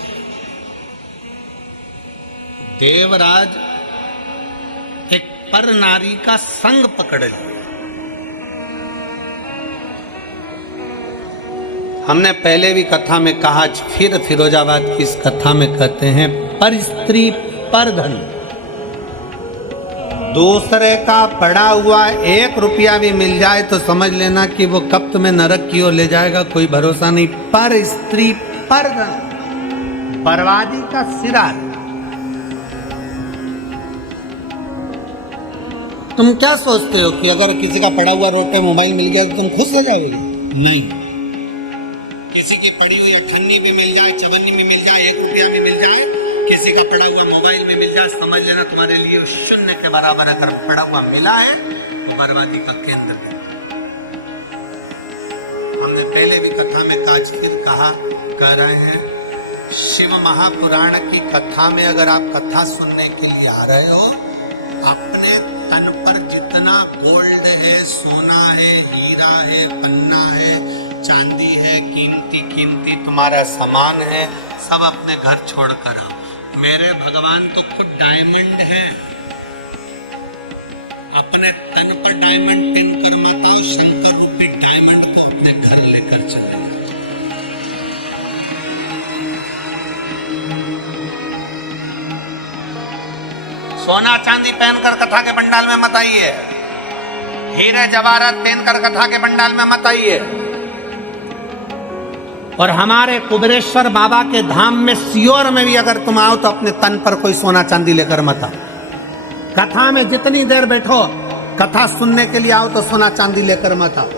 देवराज एक पर नारी का संग पकड़ लिया। हमने पहले भी कथा में कहा, फिर फिरोजाबाद की इस कथा में कहते हैं पर स्त्री पर धन। दूसरे का पड़ा हुआ 1 रुपया भी मिल जाए तो समझ लेना कि वो कब तुम्हें नरक की ओर ले जाएगा, कोई भरोसा नहीं। पर स्त्री पर धन, बर्बादी का सिरा है। तुम क्या सोचते हो कि अगर किसी का पड़ा हुआ रोड पे मोबाइल मिल गया तो तुम खुश हो जाओगे? नहीं। किसी की पड़ी हुई अठन्नी भी मिल जाए, चवन्नी भी मिल जाए, 1 रुपया भी मिल जाए, किसी का पड़ा हुआ मोबाइल में मिल जाए, समझ लेना तुम्हारे लिए शून्य के बराबर अगर पड़ा हुआ मिला है तो बर्बादी का केंद्र है। हमने पहले भी कथा में कह रहे हैं, शिव महापुराण की कथा में अगर आप कथा सुनने के लिए आ रहे हो, अपने तन पर जितना गोल्ड है, सोना है, हीरा है, पन्ना है, चांदी है, कीमती तुम्हारा सामान है, सब अपने घर छोड़कर आओ। मेरे भगवान तो खुद डायमंड है, अपने तन पर डायमंड पिन कर मत आओ, शंकर रूपी डायमंड को अपने घर लेकर चले। सोना चांदी पहनकर कथा के पंडाल में मत आइए, हीरे जवाहरात पहनकर कथा के पंडाल में मत आइए। और हमारे कुबेरेश्वर बाबा के धाम में सियोर में भी अगर तुम आओ तो अपने तन पर कोई सोना चांदी लेकर मत आओ। कथा में जितनी देर बैठो, कथा सुनने के लिए आओ तो सोना चांदी लेकर मत आओ,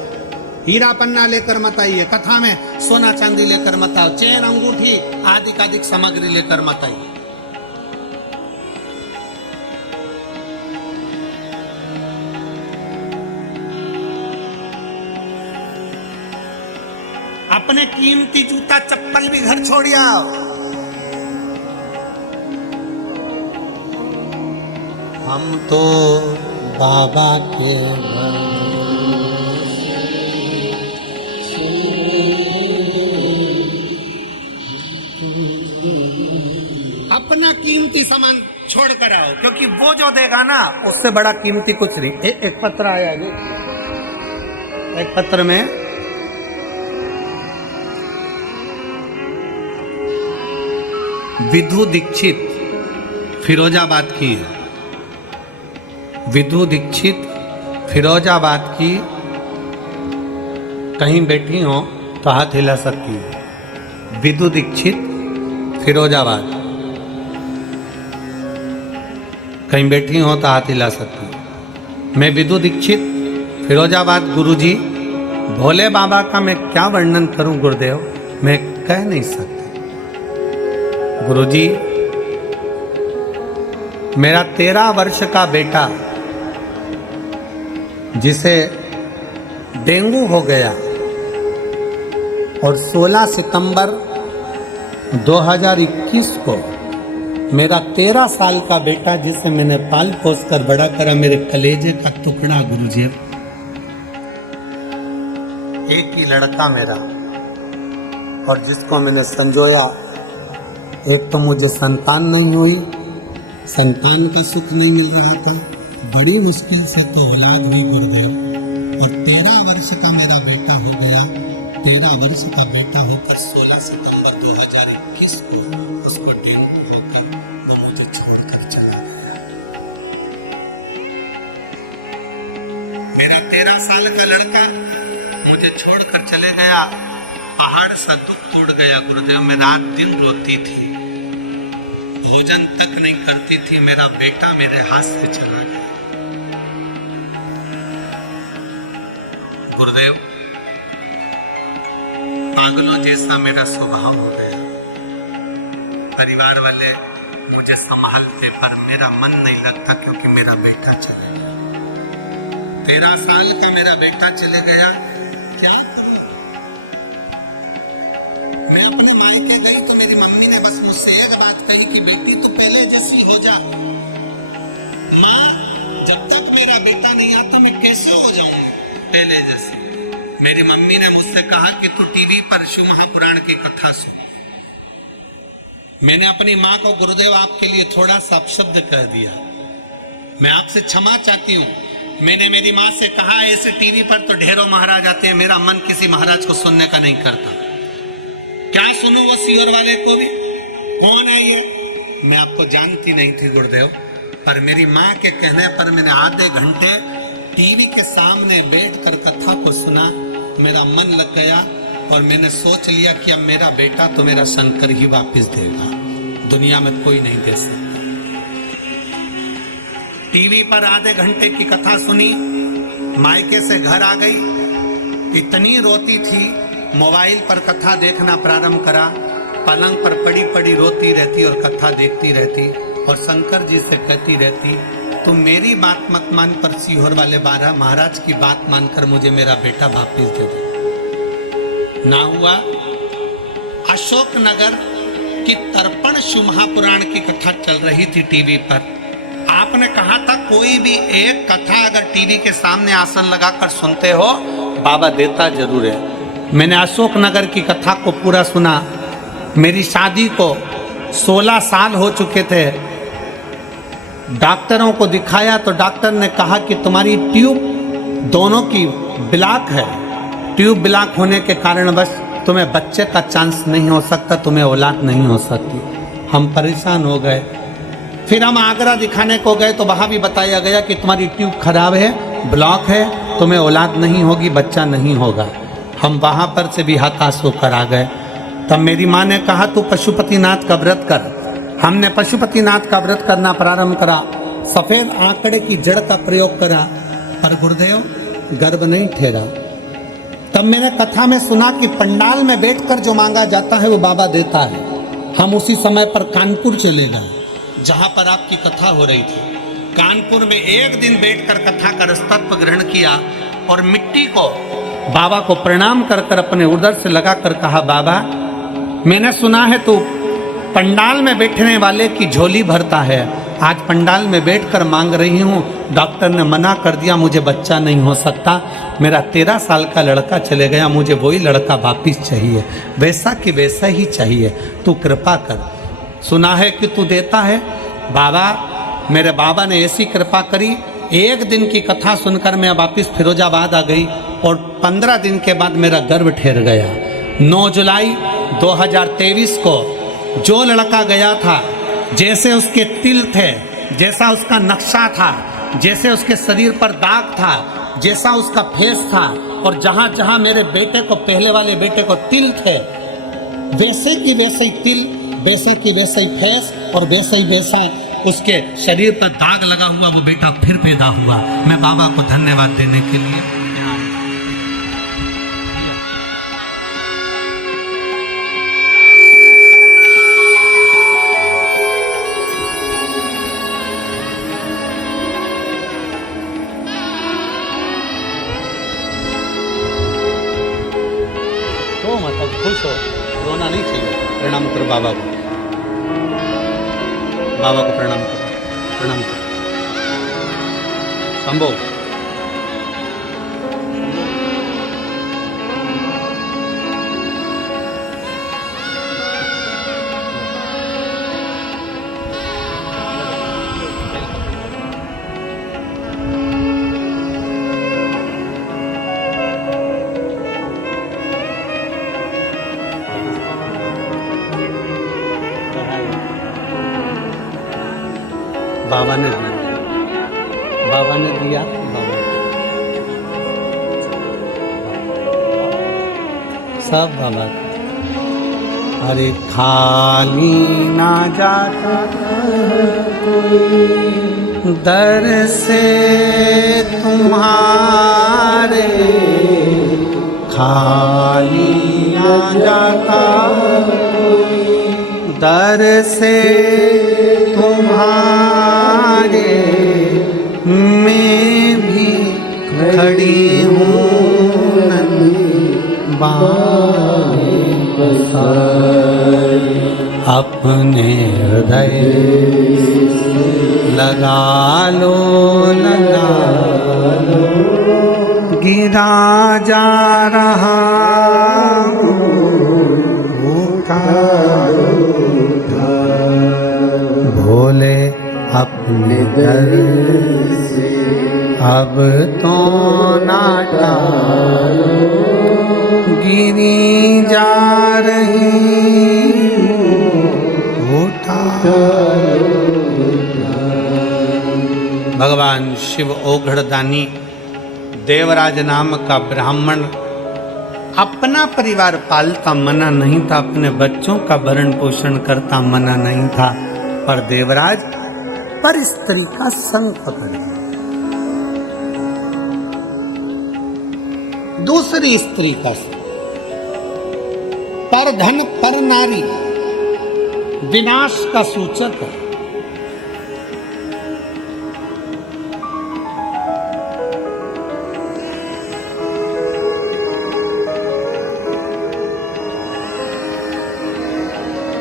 हीरा पन्ना लेकर मत आइए। कथा में सोना चांदी लेकर मत आओ, चेन अंगूठी आदि अधिक सामग्री लेकर मत आइए। अपने कीमती जूता चप्पल भी घर छोड़ आओ। हम तो बाबा के कीमती सामान छोड़ कर आओ, क्योंकि वो जो देगा ना उससे बड़ा कीमती कुछ नहीं। एक पत्र आया है, एक पत्र में विधु दीक्षित फिरोजाबाद की है। विधु दीक्षित फिरोजाबाद की, कहीं बैठी हो तो हाथ हिला सकती है। विधु दीक्षित फिरोजाबाद, कहीं बैठी हो तो हाथ हिला सकती है। मैं विधु दीक्षित फिरोजाबाद। गुरुजी, भोले बाबा का मैं क्या वर्णन करूं गुरुदेव, मैं कह नहीं सकती। गुरुजी, मेरा 13 वर्ष का बेटा जिसे डेंगू हो गया और 16 सितंबर 2021 को मेरा 13 साल का बेटा जिसे मैंने पाल पोस कर बड़ा करा, मेरे कलेजे का टुकड़ा गुरुजी, एक ही लड़का मेरा, और जिसको मैंने संजोया। एक तो मुझे संतान नहीं हुई, संतान का सुख नहीं मिल रहा था, बड़ी मुश्किल से तो औलाद हुई गुरुदेव, और 13 वर्ष का मेरा बेटा हो गया। 13 वर्ष का बेटा होकर 16 सितंबर 2021 को उसको डेंगू होकर वो मुझे छोड़कर चला गया। मेरा 13 साल का लड़का मुझे छोड़कर चले गया। पहाड़ सा दुख टूट गया गुरुदेव। मैं रात दिन रोती थी, भोजन तक नहीं करती थी। मेरा बेटा मेरे हाथ से चला गया गुरुदेव। पागलों जैसा मेरा स्वभाव हो गया। परिवार वाले मुझे संभालते, पर मेरा मन नहीं लगता क्योंकि मेरा बेटा चले गया। 13 साल का मेरा बेटा चले गया, क्या करूं? मैं अपने मायके गई तो मेरी मम्मी ने बस मुझसे एक बात कही कि बेटी तू पहले जैसी हो जा। माँ, जब तक मेरा बेटा नहीं आता मैं कैसे हो जाऊंगी पहले जैसी? मेरी मम्मी ने मुझसे कहा कि तू टीवी पर शिव महापुराण की कथा सुन। मैंने अपनी माँ को गुरुदेव आपके लिए थोड़ा सा अपशब्द कह दिया, मैं आपसे क्षमा चाहती हूँ। मैंने मेरी माँ से कहा ऐसे टीवी पर तो ढेरों महाराज आते हैं, मेरा मन किसी महाराज को सुनने का नहीं करता। क्या सुनूं वो सीवर वाले को भी? कौन है ये? मैं आपको जानती नहीं थी गुरुदेव, पर मेरी माँ के कहने पर मैंने आधे घंटे टीवी के सामने बैठकर कथा को सुना। मेरा मन लग गया और मैंने सोच लिया कि अब मेरा बेटा तो मेरा शंकर ही वापस देगा, दुनिया में कोई नहीं दे सकता। टीवी पर आधे घंटे की कथा सुनी, मायके से घर आ गई, इतनी रोती थी, मोबाइल पर कथा देखना प्रारंभ करा। पलंग पर पड़ी पड़ी रोती रहती और कथा देखती रहती और शंकर जी से कहती रहती, तुम मेरी बात मत मान पर सीहोर वाले 12 महाराज की बात मानकर मुझे मेरा बेटा वापस दे दो। ना हुआ। अशोक नगर की तर्पण शिव महापुराण की कथा चल रही थी टीवी पर। आपने कहा था कोई भी एक कथा अगर टीवी के सामने आसन लगाकर सुनते हो बाबा देता जरूर है। मैंने अशोक नगर की कथा को पूरा सुना। मेरी शादी को 16 साल हो चुके थे। डॉक्टरों को दिखाया तो डॉक्टर ने कहा कि तुम्हारी ट्यूब दोनों की ब्लॉक है, ट्यूब ब्लॉक होने के कारण बस तुम्हें बच्चे का चांस नहीं हो सकता, तुम्हें औलाद नहीं हो सकती। हम परेशान हो गए। फिर हम आगरा दिखाने को गए तो वहाँ भी बताया गया कि तुम्हारी ट्यूब खराब है, ब्लॉक है, तुम्हें औलाद नहीं होगी, बच्चा नहीं होगा। हम वहाँ पर से भी हताश होकर आ गए। तब मेरी माँ ने कहा तू पशुपतिनाथ का व्रत कर। हमने पशुपतिनाथ का व्रत करना प्रारंभ करा। सफेद आंकड़े की जड़ का प्रयोग करा, पर गुरुदेव गर्भ नहीं ठहरा। तब मैंने कथा में सुना कि पंडाल में बैठकर जो मांगा जाता है वो बाबा देता है। हम उसी समय पर कानपुर चले गए जहां पर आपकी कथा हो रही थी। कानपुर में एक दिन बैठकर कथा का रसतत्व ग्रहण किया और मिट्टी को बाबा को प्रणाम कर कर अपने उदर से लगाकर कहा, बाबा मैंने सुना है तू पंडाल में बैठने वाले की झोली भरता है। आज पंडाल में बैठकर मांग रही हूँ, डॉक्टर ने मना कर दिया, मुझे बच्चा नहीं हो सकता। मेरा 13 साल का लड़का चले गया, मुझे वही लड़का वापिस चाहिए, वैसा कि वैसा ही चाहिए। तू कृपा कर। सुना है कि तू देता है। बाबा, मेरे बाबा ने ऐसी कृपा करी, एक दिन की कथा सुनकर मैं वापिस फिरोजाबाद आ गई और 15 दिन के बाद मेरा गर्भ ठहर गया। 9 जुलाई 2023 को जो लड़का गया था, जैसे उसके तिल थे, जैसा उसका नक्शा था, जैसे उसके शरीर पर दाग था, जैसा उसका फेस था, और जहाँ जहाँ मेरे बेटे को, पहले वाले बेटे को तिल थे, वैसे की वैसे ही तिल, वैसे की वैसे ही फेस और वैसे ही वैसा उसके शरीर पर दाग लगा हुआ वो बेटा फिर पैदा हुआ। मैं बाबा को धन्यवाद देने के लिए तो मतलब खुश हो, रोना नहीं चाहिए। प्रणाम करो बाबा को, बाबा को प्रणाम करो, प्रणाम करो। शंभो, बाबा ने दिया, बाबा ने दिया, बाबा सब बाबा। अरे खाली ना जाता दर से तुम्हारे, खाली ना जाता दर से तुम्हारे, मैं भी खड़ी हूँ अपने हृदय लगा लो, लगा लो, गिरा जा रहा भोले अपने दर से अब तो ना टालो, गिरी जा रही उठा। भगवान शिव ओघड़दानी देवराज नाम का ब्राह्मण अपना परिवार पालता मना नहीं था, अपने बच्चों का भरण पोषण करता मना नहीं था, पर देवराज पर स्त्री का संग पकड़ लिया। दूसरी स्त्री का संग, पर धन पर नारी विनाश का सूचक है।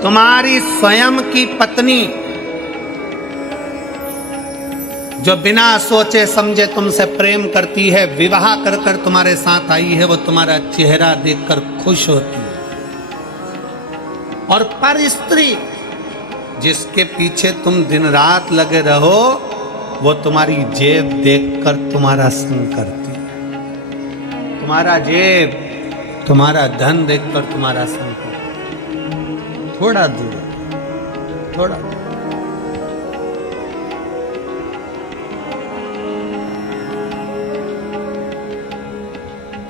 तुम्हारी स्वयं की पत्नी जो बिना सोचे समझे तुमसे प्रेम करती है, विवाह कर कर तुम्हारे साथ आई है, वो तुम्हारा चेहरा देखकर खुश होती है। और पर स्त्री जिसके पीछे तुम दिन रात लगे रहो, वो तुम्हारी जेब देखकर तुम्हारा संग करती है। तुम्हारा जेब, तुम्हारा धन देखकर तुम्हारा संग करती है। थोड़ा दूर, थोड़ा दूर।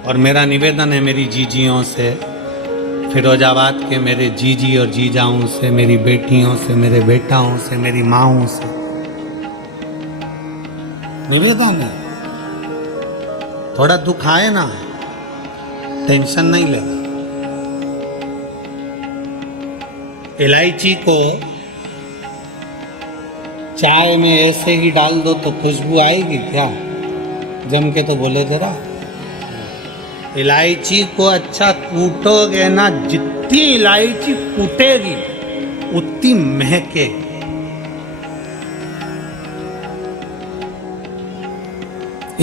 और मेरा निवेदन है मेरी जीजियों से, फिरोजाबाद के मेरे जीजी और जीजाओं से, मेरी बेटियों से, मेरे बेटाओं से, मेरी माँओं से निवेदन है, थोड़ा दुख आए ना, टेंशन नहीं लेना। इलायची को चाय में ऐसे ही डाल दो तो खुशबू आएगी क्या? जम के तो बोले जरा। इलायची को अच्छा कूटोगे ना, जितनी इलायची कूटेगी उतनी महकेगी।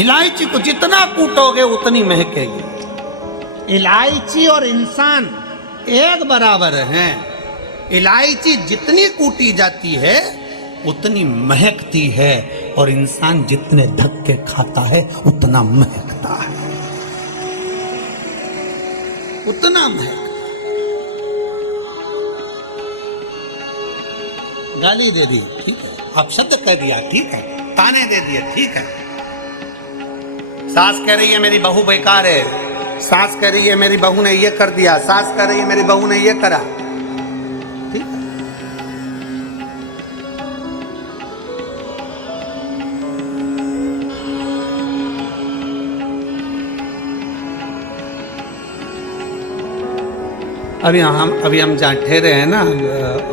इलायची को जितना कूटोगे उतनी महकेगी। इलायची और इंसान एक बराबर हैं। इलायची जितनी कूटी जाती है उतनी महकती है, और इंसान जितने धक्के खाता है उतना महकता है, उतना महकता। गाली दे दी, ठीक है, अपशब्द कह दिया, ठीक है, ताने दे दिए, ठीक है। सास कह रही है मेरी बहू बेकार है, सास कह रही है मेरी बहू ने ये कर दिया, सास कह रही है मेरी बहू ने ये करा, ठीक है। अभी हम जहाँ ठहरे हैं ना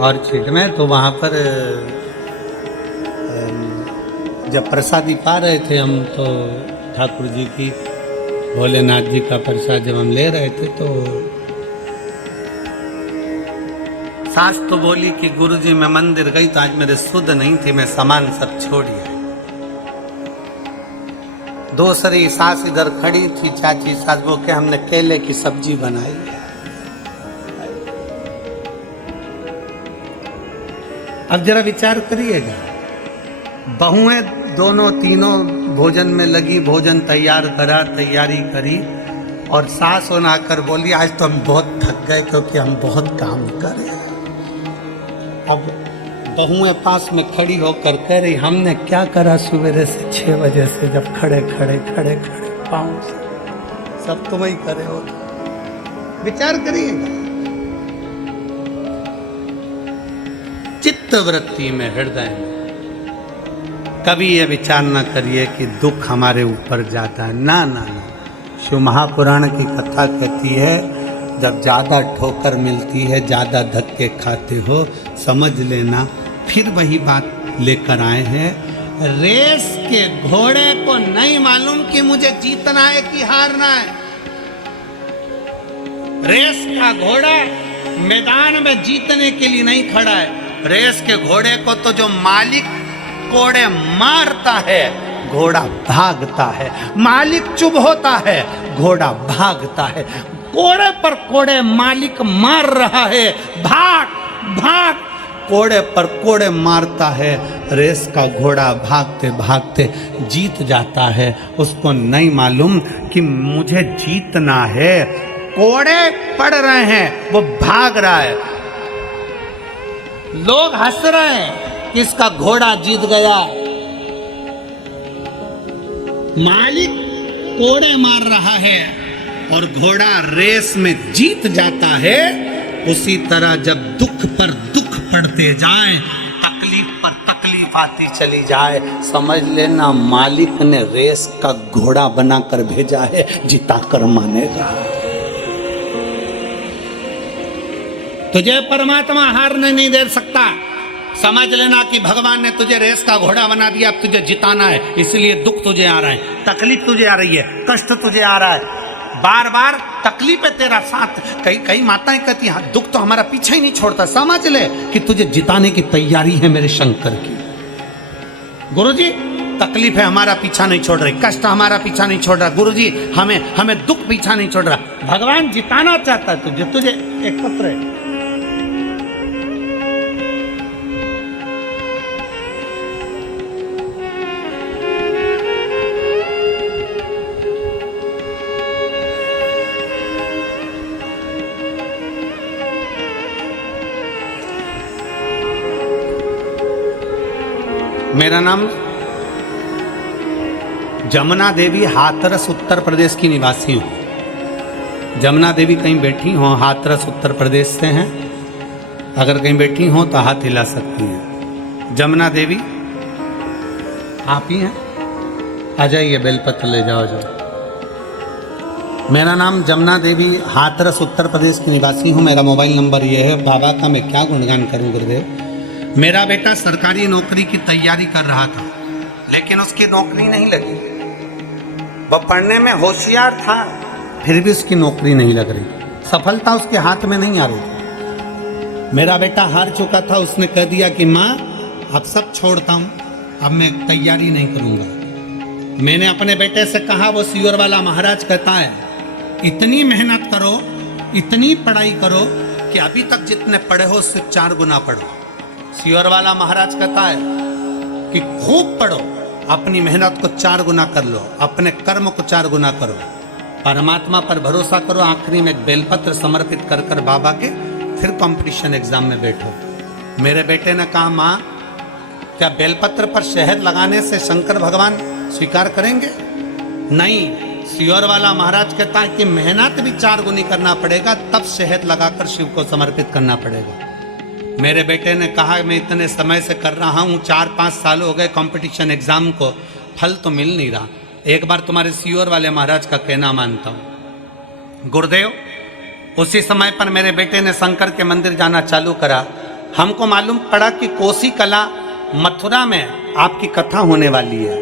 ऑर्चिड में, तो वहाँ पर जब प्रसादी पा रहे थे हम, तो ठाकुर जी की, भोलेनाथ जी का प्रसाद जब हम ले रहे थे, तो सास तो बोली कि गुरुजी मैं मंदिर गई तो आज मेरे सुध नहीं थी, मैं सामान सब छोड़िए। दूसरी सास इधर खड़ी थी, चाची सास, वो के हमने केले की सब्जी बनाई है। अब जरा विचार करिएगा, बहुएं दोनों तीनों भोजन में लगी, भोजन तैयार करा, तैयारी करी, और सास होना आकर बोली आज तो हम बहुत थक गए क्योंकि हम बहुत काम करे। अब बहुएं पास में खड़ी होकर कह रही हमने क्या करा सवेरे से 6 बजे से, जब खड़े खड़े खड़े खड़े पाँव से, सब तुम ही करे हो। विचार करिएगा, चित्त वृत्ति में, हृदय में कभी ये विचार न करिए कि दुख हमारे ऊपर जाता है। ना ना ना, शिव महापुराण की कथा कहती है जब ज़्यादा ठोकर मिलती है, ज़्यादा धक्के खाते हो, समझ लेना फिर वही बात लेकर आए हैं। रेस के घोड़े को नहीं मालूम कि मुझे जीतना है कि हारना है। रेस का घोड़ा मैदान में जीतने के लिए नहीं खड़ा है, रेस के घोड़े को तो जो मालिक कोड़े मारता है घोड़ा भागता है, मालिक चुप होता है घोड़ा भागता है। कोड़े पर कोड़े मालिक मार रहा है, भाग भाग, कोड़े पर कोड़े मारता है, रेस का घोड़ा भागते भागते जीत जाता है। उसको नहीं मालूम कि मुझे जीतना है, कोड़े पड़ रहे हैं, वो भाग रहा है, लोग हंस रहे हैं कि इसका घोड़ा जीत गया, मालिक कोड़े मार रहा है और घोड़ा रेस में जीत जाता है। उसी तरह जब दुख पर दुख पड़ते जाए, तकलीफ पर तकलीफ आती चली जाए, समझ लेना मालिक ने रेस का घोड़ा बनाकर भेजा है, जिताकर मानेगा। तुझे परमात्मा हारने नहीं दे सकता। समझ लेना कि भगवान ने तुझे रेस का घोड़ा बना दिया, अब तुझे जिताना है, इसलिए दुख तुझे आ रहा है, तकलीफ तुझे आ रही है, कष्ट तुझे आ रहा है, बार बार तकलीफ है तेरा साथ। कई माताएं कहती हैं दुख तो हमारा पीछा ही नहीं छोड़ता। समझ ले कि तुझे जिताने की तैयारी है मेरे शंकर की। गुरुजी तकलीफ है हमारा पीछा नहीं छोड़ रही, कष्ट हमारा पीछा नहीं छोड़ रहा, गुरुजी हमें दुख पीछा नहीं छोड़ रहा। भगवान जिताना चाहता है तुझे एकत्र है। मेरा नाम जमुना देवी, हाथरस उत्तर प्रदेश की निवासी हूँ। जमुना देवी कहीं बैठी हो, हाथरस उत्तर प्रदेश से हैं, अगर कहीं बैठी हो तो हाथ हिला सकती हैं। जमुना देवी आप ही हैं, आ जाइए, बेलपत्र ले जाओ जाओ। मेरा नाम जमुना देवी, हाथरस उत्तर प्रदेश की निवासी हूँ। मेरा मोबाइल नंबर ये है। बाबा का मैं क्या गुणगान करूँ गुरुदेव। मेरा बेटा सरकारी नौकरी की तैयारी कर रहा था, लेकिन उसकी नौकरी नहीं लगी। वह पढ़ने में होशियार था, फिर भी उसकी नौकरी नहीं लग रही, सफलता उसके हाथ में नहीं आ रही थी। मेरा बेटा हार चुका था, उसने कह दिया कि माँ अब सब छोड़ता हूँ, अब मैं तैयारी नहीं करूँगा। मैंने अपने बेटे से कहा, वो सीवर वाला महाराज कहता है इतनी मेहनत करो, इतनी पढ़ाई करो कि कि अभी तक जितने पढ़े हो उससे 4 गुना पढ़ो। सियोर वाला महाराज कहता है कि खूब पढ़ो, अपनी मेहनत को 4 गुना कर लो, अपने कर्म को 4 गुना करो, परमात्मा पर भरोसा करो, आखिरी में एक बेलपत्र समर्पित कर कर बाबा के फिर कंपटीशन एग्जाम में बैठो। मेरे बेटे ने कहा, माँ क्या बेलपत्र पर शहद लगाने से शंकर भगवान स्वीकार करेंगे? नहीं, सियोर वाला महाराज कहता है कि मेहनत भी 4 गुनी करना पड़ेगा, तब शहद लगाकर शिव को समर्पित करना पड़ेगा। मेरे बेटे ने कहा, मैं इतने समय से कर रहा हूँ, 4-5 साल हो गए कंपटीशन एग्जाम को, फल तो मिल नहीं रहा। एक बार तुम्हारे सियोर वाले महाराज का कहना मानता हूँ। गुरुदेव, उसी समय पर मेरे बेटे ने शंकर के मंदिर जाना चालू करा। हमको मालूम पड़ा कि कोसी कला मथुरा में आपकी कथा होने वाली है।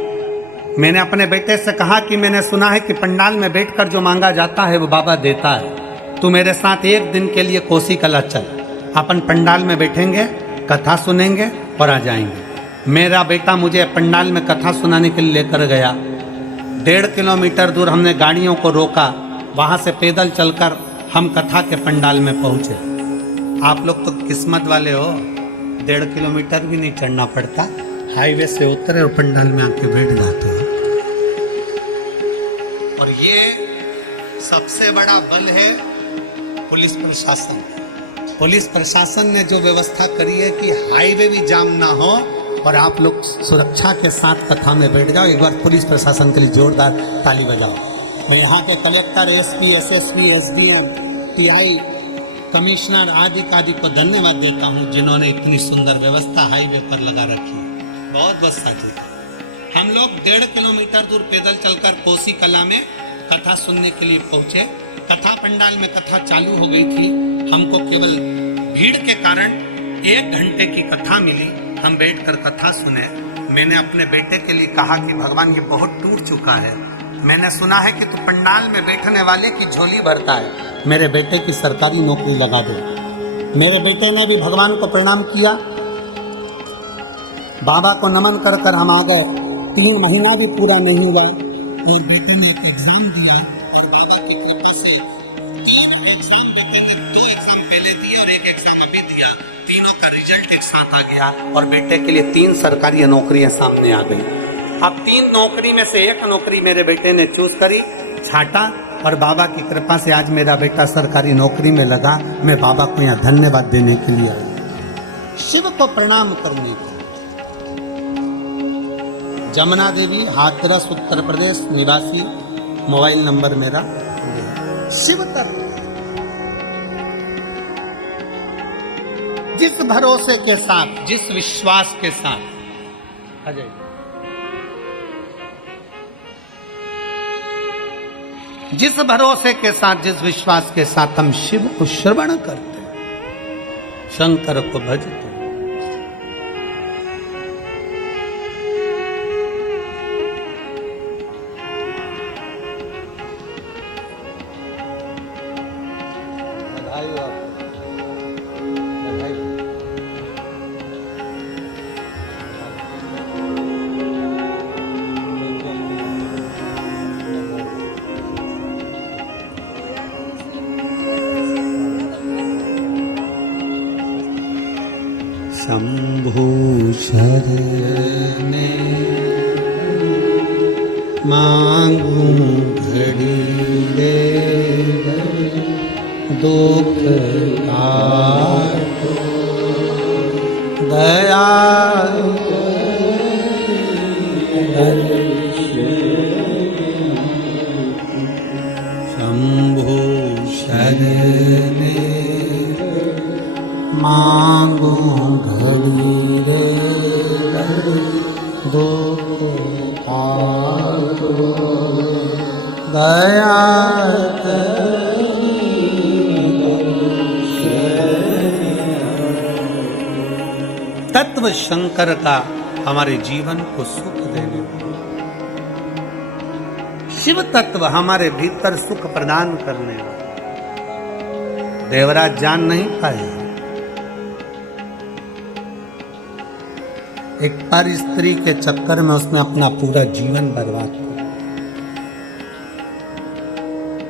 मैंने अपने बेटे से कहा कि मैंने सुना है कि पंडाल में बैठकर जो मांगा जाता है वो बाबा देता है। तू मेरे साथ 1 दिन के लिए कोसी कला चल, अपन पंडाल में बैठेंगे, कथा सुनेंगे और आ जाएंगे। मेरा बेटा मुझे पंडाल में कथा सुनाने के लिए लेकर गया। 1.5 किलोमीटर दूर हमने गाड़ियों को रोका, वहाँ से पैदल चलकर हम कथा के पंडाल में पहुँचे। आप लोग तो किस्मत वाले हो, 1.5 किलोमीटर भी नहीं चढ़ना पड़ता, हाईवे से उतरे और पंडाल में आके बैठ जाते हो। और ये सबसे बड़ा बल है पुलिस प्रशासन। पुलिस प्रशासन ने जो व्यवस्था करी है कि हाईवे भी जाम ना हो और आप लोग सुरक्षा के साथ कथा में बैठ जाओ। एक बार पुलिस प्रशासन के लिए जोरदार ताली बजाओ। मैं यहाँ के collector, SP, SSP, SDM, TI, commissioner आदि को धन्यवाद देता हूँ, जिन्होंने इतनी सुंदर व्यवस्था हाईवे पर लगा रखी है। बहुत बहुत साजिद। हम लोग 1.5 किलोमीटर दूर पैदल चलकर कोसी कला में कथा सुनने के लिए पहुंचे। कथा पंडाल में कथा चालू हो गई थी। हमको केवल भीड़ के कारण 1 घंटे की कथा मिली। हम बैठकर कथा सुने। मैंने अपने बेटे के लिए कहा कि भगवान ये बहुत टूट चुका है, मैंने सुना है कि तू पंडाल में बैठने वाले की झोली भरता है, मेरे बेटे की सरकारी नौकरी लगा दो। मेरे बेटे ने भी भगवान को प्रणाम किया, बाबा को नमन कर कर हम आ गए। 3 महीना भी पूरा नहीं हुआ और बेटे ने एक एग्जाम दिया और बाबा की कृपा से 3 एग्जाम में के अंदर 2 एग्जाम पहले दिए और 1 एग्जाम अभी दिया। तीनों का रिजल्ट एक साथ आ गया और बेटे के लिए 3 सरकारी नौकरियां सामने आ गई। अब 3 नौकरी में से 1 नौकरी मेरे बेटे ने चूज करी, छाटा, और बाबा की कृपा से आज मेरा बेटा सरकारी नौकरी में लगा। मैं बाबा को यहाँ धन्यवाद देने के लिए आया, शिव को प्रणाम करने के लिए। जमुना देवी, हाथरस, उत्तर प्रदेश निवासी, मोबाइल नंबर मेरा। शिव तत्व जिस भरोसे के साथ, जिस विश्वास के साथ, अजय जिस भरोसे के साथ, जिस विश्वास के साथ हम शिव को श्रवण करते हैं, शंकर को भजते हैं, बधाई हो आपको, बधाई हो। शंभु शरणे मांगू घड़ी रे, दुख काटो दया शंभु शरणे मांगू घड़ी रे, दुख काटो दया तत्व शंकर का हमारे जीवन को सुख देने वाला, शिव तत्व हमारे भीतर सुख प्रदान करने वाला। देवराज जान नहीं पाए, एक पर स्त्री के चक्कर में उसने अपना पूरा जीवन बर्बाद किया।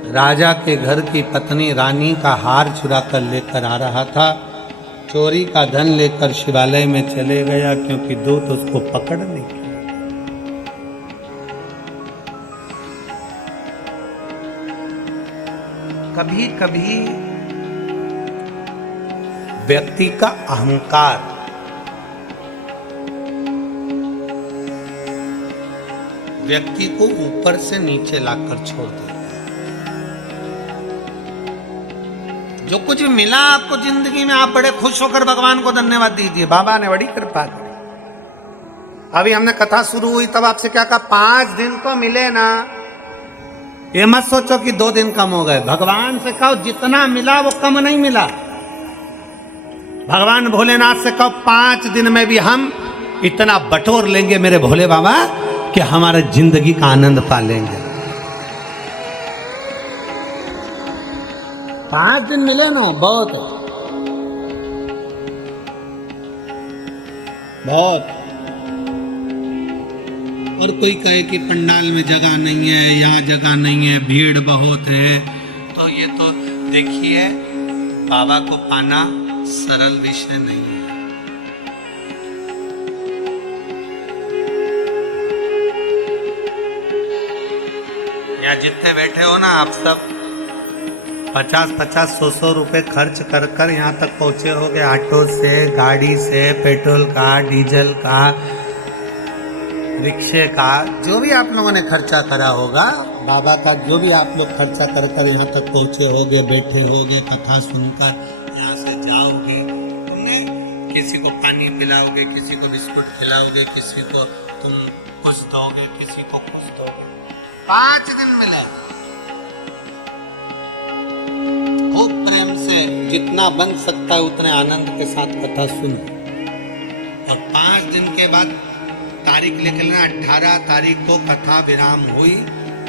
राजा के घर की पत्नी रानी का हार चुरा कर लेकर आ रहा था। चोरी का धन लेकर शिवालय में चले गया, क्योंकि दूत उसको पकड़ने के लिए। कभी कभी व्यक्ति का अहंकार व्यक्ति को ऊपर से नीचे लाकर छोड़ देता है। जो कुछ भी मिला आपको जिंदगी में, आप बड़े खुश होकर भगवान को धन्यवाद दीजिए, बाबा ने बड़ी कृपा की। अभी हमने कथा शुरू हुई तब आपसे क्या कहा, 5 दिन को मिले ना, ये मत सोचो कि 2 दिन कम हो गए। भगवान से कहो जितना मिला वो कम नहीं मिला। भगवान भोलेनाथ से कहो 5 दिन में भी हम इतना बटोर लेंगे मेरे भोले बाबा कि हमारे जिंदगी का आनंद पा लेंगे। 5 दिन मिले ना, बहुत बहुत। और कोई कहे कि पंडाल में जगह नहीं है, यहाँ जगह नहीं है, भीड़ बहुत है, तो ये तो देखिए बाबा को पाना सरल विषय नहीं है। यहाँ जितने बैठे हो ना आप सब 50-50, 100-100 रुपए खर्च कर कर यहाँ तक पहुँचे होगे, ऑटो से, गाड़ी से, पेट्रोल का, डीजल का, रिक्शे का, जो भी आप लोगों ने खर्चा करा होगा, बाबा का जो भी आप लोग खर्चा कर कर यहाँ तक पहुँचे होगे, बैठे होगे, कथा सुनकर यहाँ से जाओगे, तुमने किसी को पानी पिलाओगे, किसी को बिस्कुट खिलाओगे, किसी को तुम कुछ दोगे, किसी को कुछ दोगे। 5 दिन मिले, खूब प्रेम से जितना बन सकता है उतने आनंद के साथ कथा सुनो। और 5 दिन के बाद तारीख लिख लेना, 18 तारीख को कथा विराम हुई,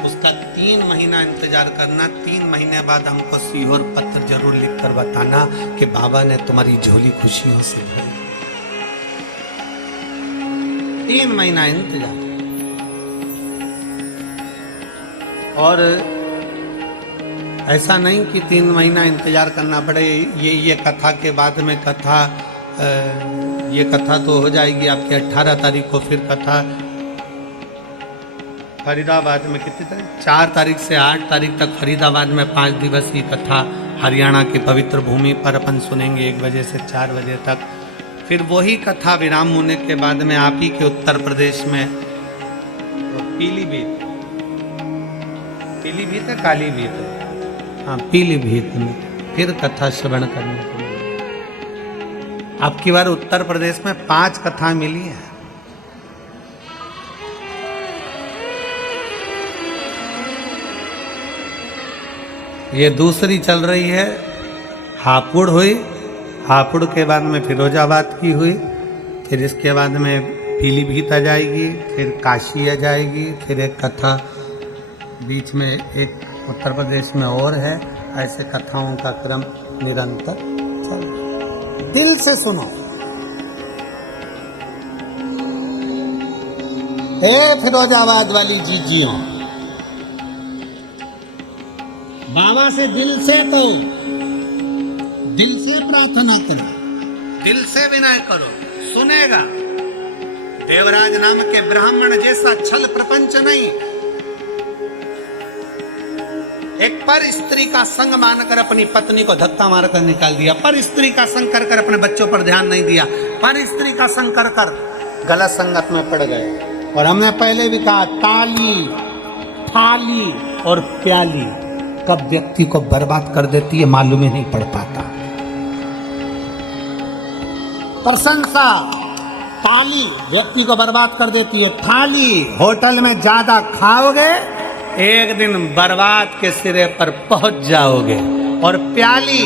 उसका 3 महीना इंतजार करना। 3 महीने बाद हमको सीहोर पत्र जरूर लिखकर बताना कि बाबा ने तुम्हारी झोली खुशियों से भरी। 3 महीना इंतजार। और ऐसा नहीं कि 3 महीना इंतजार करना पड़े, ये कथा के बाद में कथा, ये कथा तो हो जाएगी आपकी 18 तारीख को। फिर कथा फरीदाबाद में कितनी तारीख, 4 तारीख से 8 तारीख तक फरीदाबाद में 5 दिवसीय कथा हरियाणा की पवित्र भूमि पर अपन सुनेंगे 1 बजे से 4 बजे तक। फिर वही कथा विराम होने के बाद में आप ही के उत्तर प्रदेश में पीलीभीत है, कालीभीत है, हाँ पीलीभीत में फिर कथा श्रवण करने को मिली। आपकी बार उत्तर प्रदेश में 5 कथा मिली है। ये दूसरी चल रही है। हापुड़ हुई, हापुड़ के बाद में फिरोजाबाद की हुई, फिर इसके बाद में पीलीभीत आ जाएगी, फिर काशी आ जाएगी, फिर एक कथा बीच में एक उत्तर प्रदेश में और है। ऐसे कथाओं का क्रम निरंतर चल। दिल से सुनो। हे फिरोजाबाद वाली जीजियों, बाबा से दिल से तो दिल से प्रार्थना करो, दिल से विनय करो, सुनेगा। देवराज नाम के ब्राह्मण जैसा छल प्रपंच नहीं। एक पर स्त्री का संग मानकर अपनी पत्नी को धक्का मारकर निकाल दिया, पर स्त्री का संग कर कर अपने बच्चों पर ध्यान नहीं दिया, पर स्त्री का संग कर कर गलत संगत में पड़ गए। और हमने पहले भी कहा, ताली, थाली और प्याली कब व्यक्ति को बर्बाद कर देती है मालूम ही नहीं पड़ पाता। प्रशंसा, ताली व्यक्ति को बर्बाद कर देती है। थाली, होटल में ज्यादा खाओगे एक दिन बर्बाद के सिरे पर पहुंच जाओगे। और प्याली,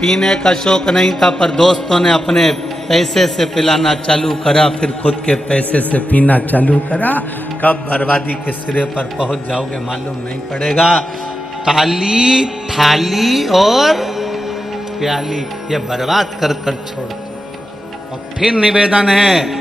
पीने का शौक नहीं था पर दोस्तों ने अपने पैसे से पिलाना चालू करा, फिर खुद के पैसे से पीना चालू करा। कब बर्बादी के सिरे पर पहुंच जाओगे मालूम नहीं पड़ेगा। ताली, थाली और प्याली ये बर्बाद कर कर छोड़ दो। और फिर निवेदन है,